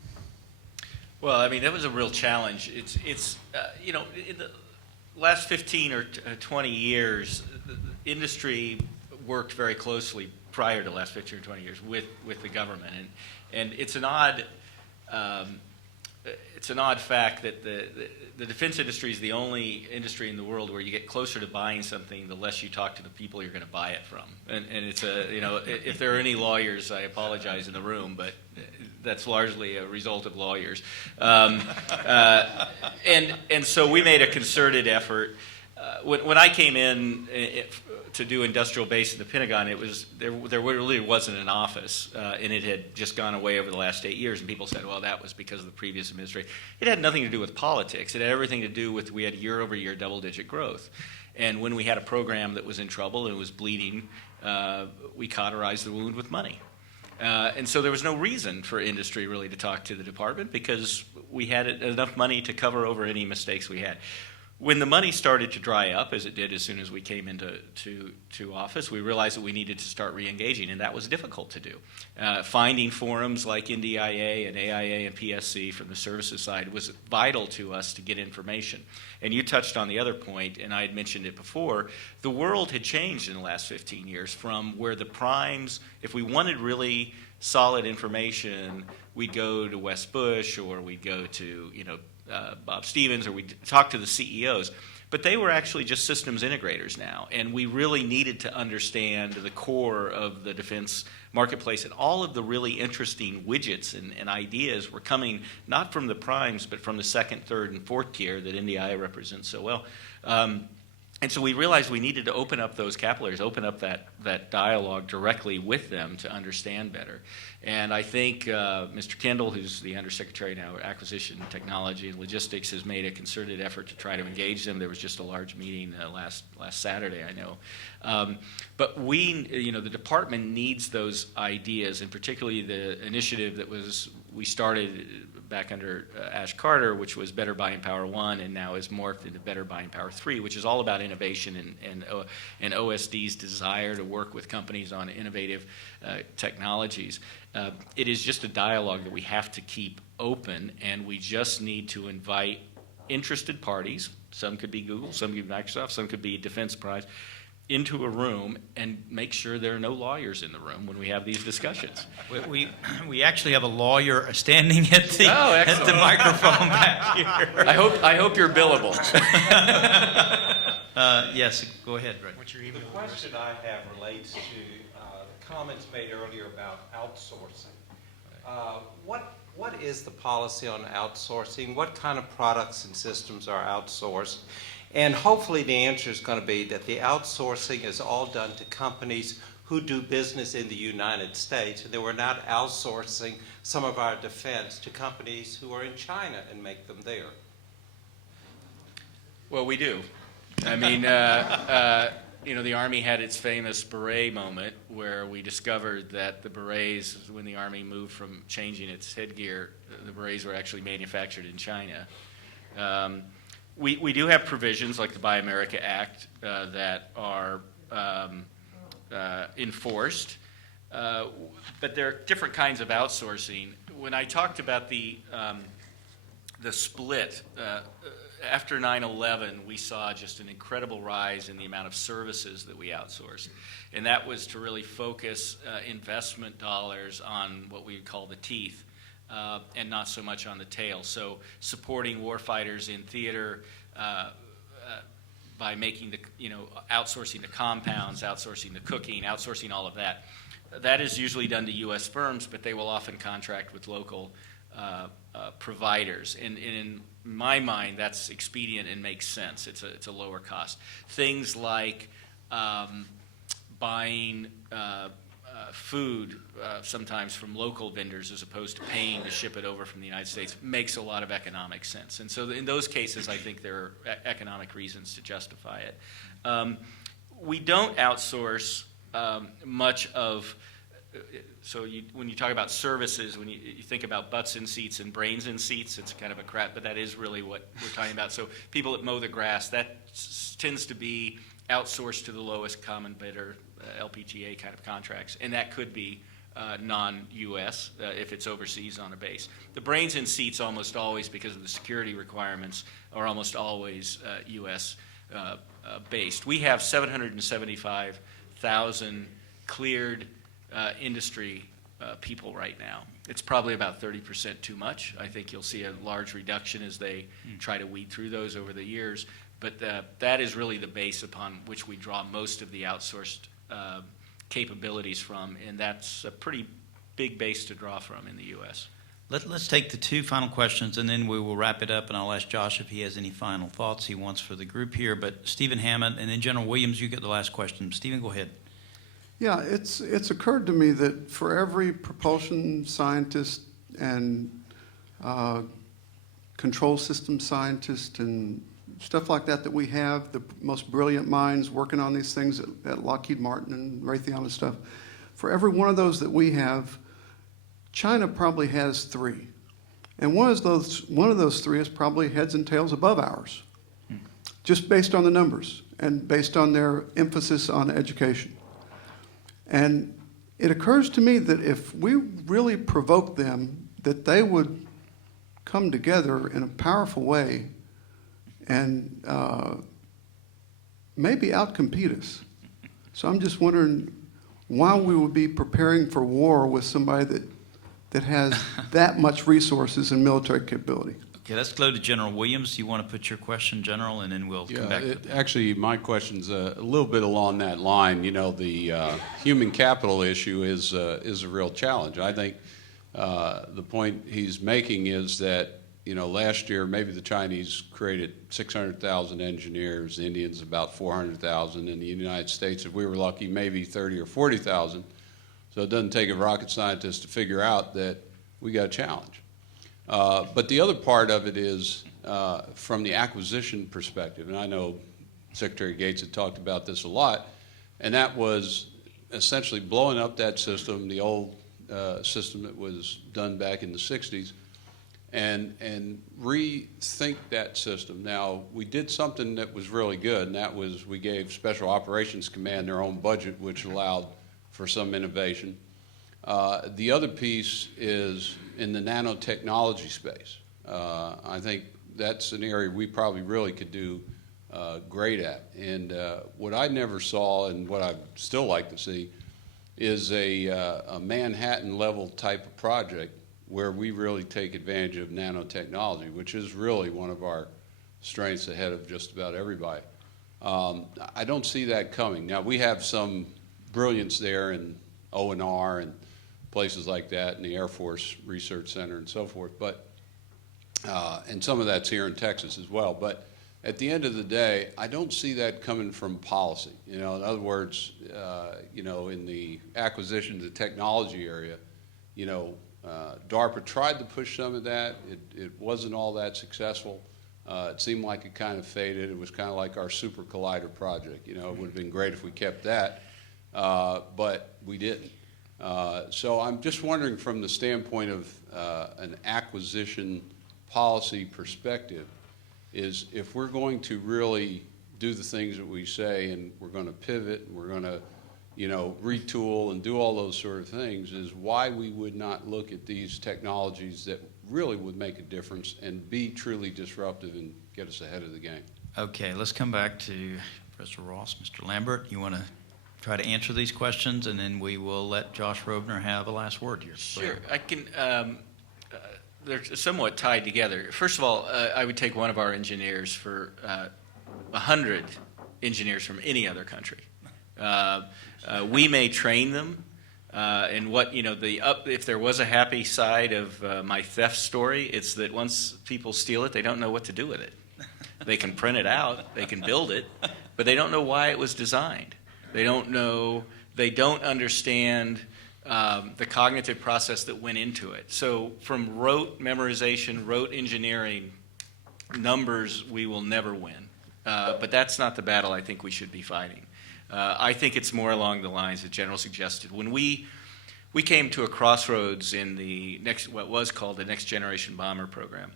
Well, I mean, that was a real challenge. It's in the last 15 or 20 years, the industry worked very closely prior to the last 15 or 20 years with the government, and it's an odd fact that the defense industry is the only industry in the world where you get closer to buying something the less you talk to the people you're going to buy it from. And it's if there are any lawyers, I apologize in the room, but that's largely a result of lawyers. And so we made a concerted effort. When I came in to do industrial base in the Pentagon, there really wasn't an office, and it had just gone away over the last 8 years. And people said, "Well, that was because of the previous administration." It had nothing to do with politics. It had everything to do with we had year-over-year double-digit growth, and when we had a program that was in trouble and was bleeding, we cauterized the wound with money. And so there was no reason for industry really to talk to the department because we had enough money to cover over any mistakes we had. When the money started to dry up, as it did as soon as we came into office, we realized that we needed to start re-engaging, and that was difficult to do. Finding forums like NDIA and AIA and PSC from the services side was vital to us to get information. And you touched on the other point, and I had mentioned it before, the world had changed in the last 15 years from where the primes, if we wanted really solid information, we'd go to West Bush or we'd go to, Bob Stevens, or we talked to the CEOs, but they were actually just systems integrators now, and we really needed to understand the core of the defense marketplace, and all of the really interesting widgets and ideas were coming not from the primes, but from the second, third, and fourth tier that NDI represents so well. And so we realized we needed to open up those capillaries, open up that dialogue directly with them to understand better. And I think Mr. Kendall, who's the Undersecretary now at Acquisition, Technology, and Logistics, has made a concerted effort to try to engage them. There was just a large meeting last Saturday, I know. But the department needs those ideas, and particularly the initiative that we started back under Ash Carter, which was Better Buying Power 1, and now is morphed into Better Buying Power 3, which is all about innovation and OSD's desire to work with companies on innovative technologies. It is just a dialogue that we have to keep open, and we just need to invite interested parties. Some could be Google, some could be Microsoft, some could be Defense Prize, into a room and make sure there are no lawyers in the room when we have these discussions. We actually have a lawyer standing at the microphone back here. I hope you're billable. Yes, go ahead, Rick. What's your email The address? question I have relates to the comments made earlier about outsourcing. What is the policy on outsourcing? What kind of products and systems are outsourced? And hopefully the answer is going to be that the outsourcing is all done to companies who do business in the United States, and that we're not outsourcing some of our defense to companies who are in China and make them there. Well, we do. I mean, the Army had its famous beret moment where we discovered that the berets, when the Army moved from changing its headgear, the berets were actually manufactured in China. We do have provisions like the Buy America Act that are enforced, but there are different kinds of outsourcing. When I talked about the split, after 9/11, we saw just an incredible rise in the amount of services that we outsourced. And that was to really focus investment dollars on what we call the teeth and not so much on the tail. So supporting warfighters in theater by making outsourcing the compounds, outsourcing the cooking, outsourcing all of that. That is usually done to U.S. firms, but they will often contract with local providers. And in my mind, that's expedient and makes sense. It's a lower cost. Things like buying food sometimes from local vendors as opposed to paying to ship it over from the United States makes a lot of economic sense. And so in those cases, I think there are economic reasons to justify it. We don't outsource much of, when you talk about services, when you think about butts in seats and brains in seats, it's kind of a crap, but that is really what we're talking about. So people that mow the grass, that tends to be outsourced to the lowest common bidder, LPGA kind of contracts, and that could be non-U.S. If it's overseas on a base. The brains in seats almost always, because of the security requirements, are almost always U.S. Based. We have 775,000 cleared industry people right now. It's probably about 30% too much. I think you'll see a large reduction as they try to weed through those over the years. But that is really the base upon which we draw most of the outsourced capabilities from, and that's a pretty big base to draw from in the U.S. Let's take the two final questions, and then we will wrap it up, and I'll ask Josh if he has any final thoughts he wants for the group here. But Stephen Hammond, and then General Williams, you get the last question. Stephen, go ahead. Yeah, it's occurred to me that for every propulsion scientist and control system scientist and stuff like that we have, the most brilliant minds working on these things at Lockheed Martin and Raytheon and stuff, for every one of those that we have, China probably has 3. And one of those 3 is probably heads and tails above ours, just based on the numbers and based on their emphasis on education. And it occurs to me that if we really provoke them, that they would come together in a powerful way and maybe outcompete us. So I'm just wondering why we would be preparing for war with somebody that has that much resources and military capability. Okay, let's go to General Williams. You want to put your question, General, and then we'll come back to that. Actually, my question's a little bit along that line. You know, the human capital issue is a real challenge. I think the point he's making is that, you know, last year maybe the Chinese created 600,000 engineers, the Indians about 400,000, and the United States, if we were lucky, maybe 30 or 40,000. So it doesn't take a rocket scientist to figure out that we got a challenge. But the other part of it is from the acquisition perspective, and I know Secretary Gates had talked about this a lot, and that was essentially blowing up that system, the old system that was done back in the 60s, and rethink that system. Now, we did something that was really good, and that was we gave Special Operations Command their own budget, which allowed for some innovation. The other piece is in the nanotechnology space. I think that's an area we probably really could do great at. And what I never saw and what I'd still like to see is a Manhattan-level type of project where we really take advantage of nanotechnology, which is really one of our strengths ahead of just about everybody. I don't see that coming. Now, we have some brilliance there in O&R and places like that, and the Air Force Research Center and so forth, but and some of that's here in Texas as well. But at the end of the day, I don't see that coming from policy. You know, in other words, you know, in the acquisition, the technology area, you know, DARPA tried to push some of that. It wasn't all that successful. It seemed like it kind of faded. It was kind of like our Super Collider project. You know, it would have been great if we kept that, but we didn't. So I'm just wondering from the standpoint of an acquisition policy perspective, is if we're going to really do the things that we say and we're going to pivot and we're going to, you know, retool and do all those sort of things, is why we would not look at these technologies that really would make a difference and be truly disruptive get us ahead of the game. Okay, let's come back to Professor Ross. Mr. Lambert, you want to try to answer these questions, and then we will let Josh Robner have the last word here. Sure, I can. They're somewhat tied together. First of all, I would take one of our engineers for 100 engineers from any other country. We may train them, and if there was a happy side of my theft story, it's that once people steal it, they don't know what to do with it. They can print it out, they can build it, but they don't know why it was designed. They don't know, they don't understand the cognitive process that went into it. So from rote memorization, rote engineering, numbers we will never win. But that's not the battle I think we should be fighting. I think it's more along the lines that General suggested. When we came to a crossroads in what was called the Next Generation Bomber program,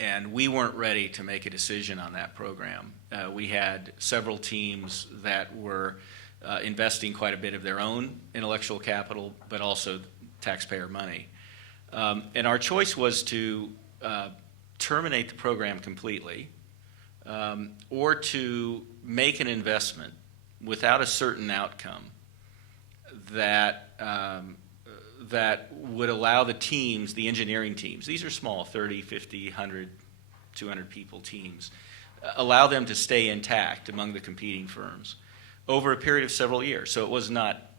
and we weren't ready to make a decision on that program. We had several teams that were investing quite a bit of their own intellectual capital, but also taxpayer money. And our choice was to terminate the program completely, or to make an investment without a certain outcome that would allow the teams, the engineering teams, these are small, 30, 50, 100, 200 people teams, allow them to stay intact among the competing firms over a period of several years. So it was not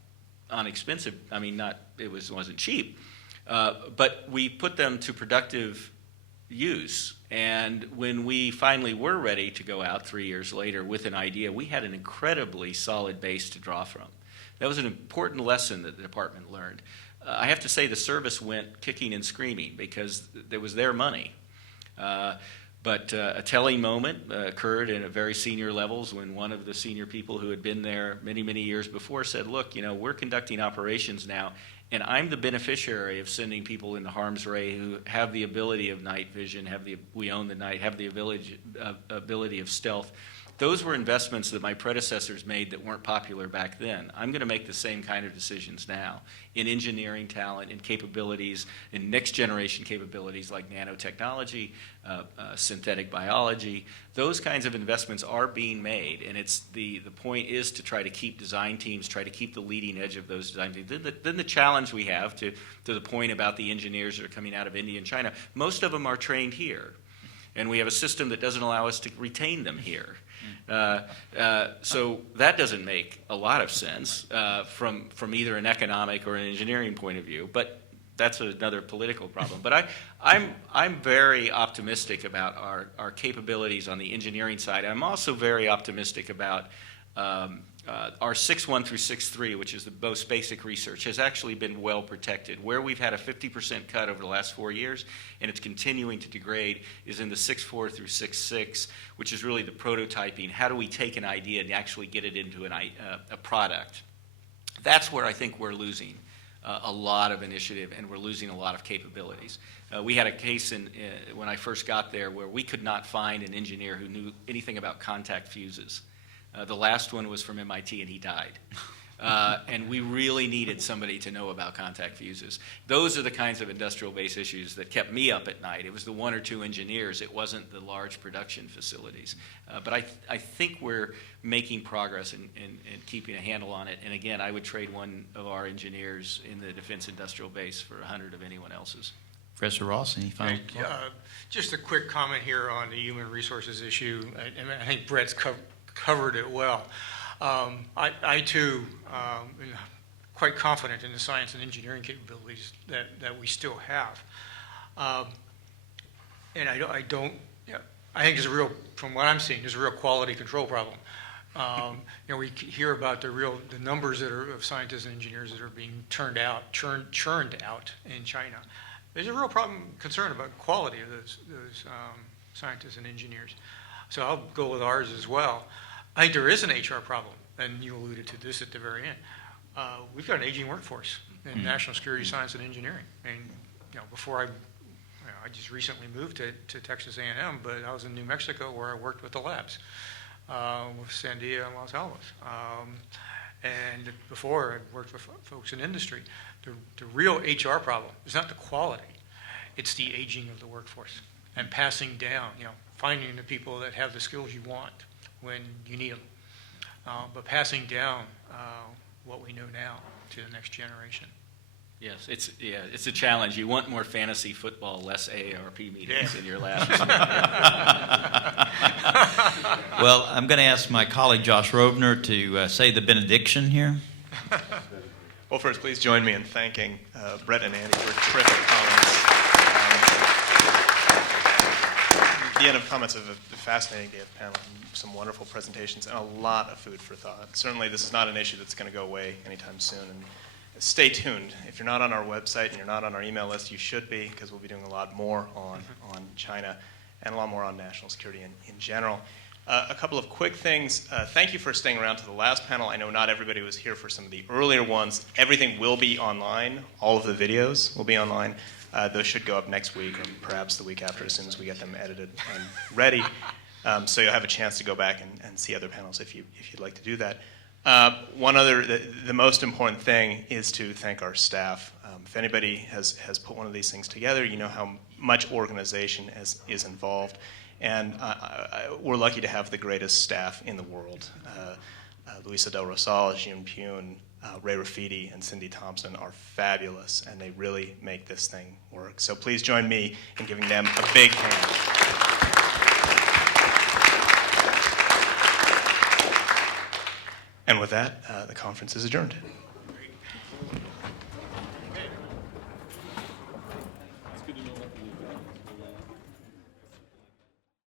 inexpensive. I mean, it wasn't cheap, but we put them to productive use. And when we finally were ready to go out 3 years later with an idea, we had an incredibly solid base to draw from. That was an important lesson that the department learned. I have to say the service went kicking and screaming because it was their money. But a telling moment occurred at very senior levels when one of the senior people who had been there many, many years before said, look, we're conducting operations now, and I'm the beneficiary of sending people into harm's way who have the ability of night vision, we own the night, have the ability of stealth. Those were investments that my predecessors made that weren't popular back then. I'm going to make the same kind of decisions now in engineering talent, in capabilities, in next generation capabilities like nanotechnology, synthetic biology. Those kinds of investments are being made, and the point is to try to keep design teams, try to keep the leading edge of those design teams. Then the challenge we have, to the point about the engineers that are coming out of India and China, most of them are trained here, and we have a system that doesn't allow us to retain them here. So that doesn't make a lot of sense from either an economic or an engineering point of view, but that's another political problem. But I'm very optimistic about our capabilities on the engineering side. I'm also very optimistic about our 6.1 through 6.3, which is the most basic research, has actually been well protected. Where we've had a 50% cut over the last 4 years, and it's continuing to degrade, is in the 6.4 through 6.6, which is really the prototyping. How do we take an idea and actually get it into a product? That's where I think we're losing a lot of initiative, and we're losing a lot of capabilities. We had a case when I first got there where we could not find an engineer who knew anything about contact fuses. The last one was from MIT, and he died. And we really needed somebody to know about contact fuses. Those are the kinds of industrial base issues that kept me up at night. It was the one or two engineers. It wasn't the large production facilities. But I think we're making progress in keeping a handle on it. And again, I would trade one of our engineers in the defense industrial base for 100 of anyone else's. Professor Ross, any final thoughts? Just a quick comment here on the human resources issue. I think Brett's covered it well. I too am quite confident in the science and engineering capabilities that we still have. And I think there's from what I'm seeing, there's a real quality control problem. We hear about the numbers of scientists and engineers that are being churned out in China. There's a real concern about quality of those scientists and engineers. So I'll go with ours as well. I think there is an HR problem, and you alluded to this at the very end. We've got an aging workforce in national security, science, and engineering. And before I just recently moved to Texas A&M, but I was in New Mexico where I worked with the labs, with Sandia and Los Alamos. And before I worked with folks in industry. The real HR problem is not the quality, it's the aging of the workforce. and passing down, finding the people that have the skills you want when you need them, but passing down what we know now to the next generation. Yes, it's a challenge. You want more fantasy football, less AARP meetings in your last. Well, I'm going to ask my colleague Josh Rovner to say the benediction here. Well, first, please join me in thanking Brett and Andy for terrific comments. The end of comments of a fascinating day of panel, some wonderful presentations, and a lot of food for thought. Certainly, this is not an issue that's going to go away anytime soon. And stay tuned. If you're not on our website and you're not on our email list, you should be, because we'll be doing a lot more on China and a lot more on national security in general. A couple of quick things. Thank you for staying around to the last panel. I know not everybody was here for some of the earlier ones. Everything will be online. All of the videos will be online. Those should go up next week or perhaps the week after as soon as we get them edited and ready. So you'll have a chance to go back and see other panels if you'd like to do that. One other, the most important thing is to thank our staff. If anybody has put one of these things together, you know how much organization is involved. And we're lucky to have the greatest staff in the world. Luisa Del Rosal, June Pune, Ray Rafiti, and Cindy Thompson are fabulous, and they really make this thing work. So please join me in giving them a big hand. And with that, the conference is adjourned.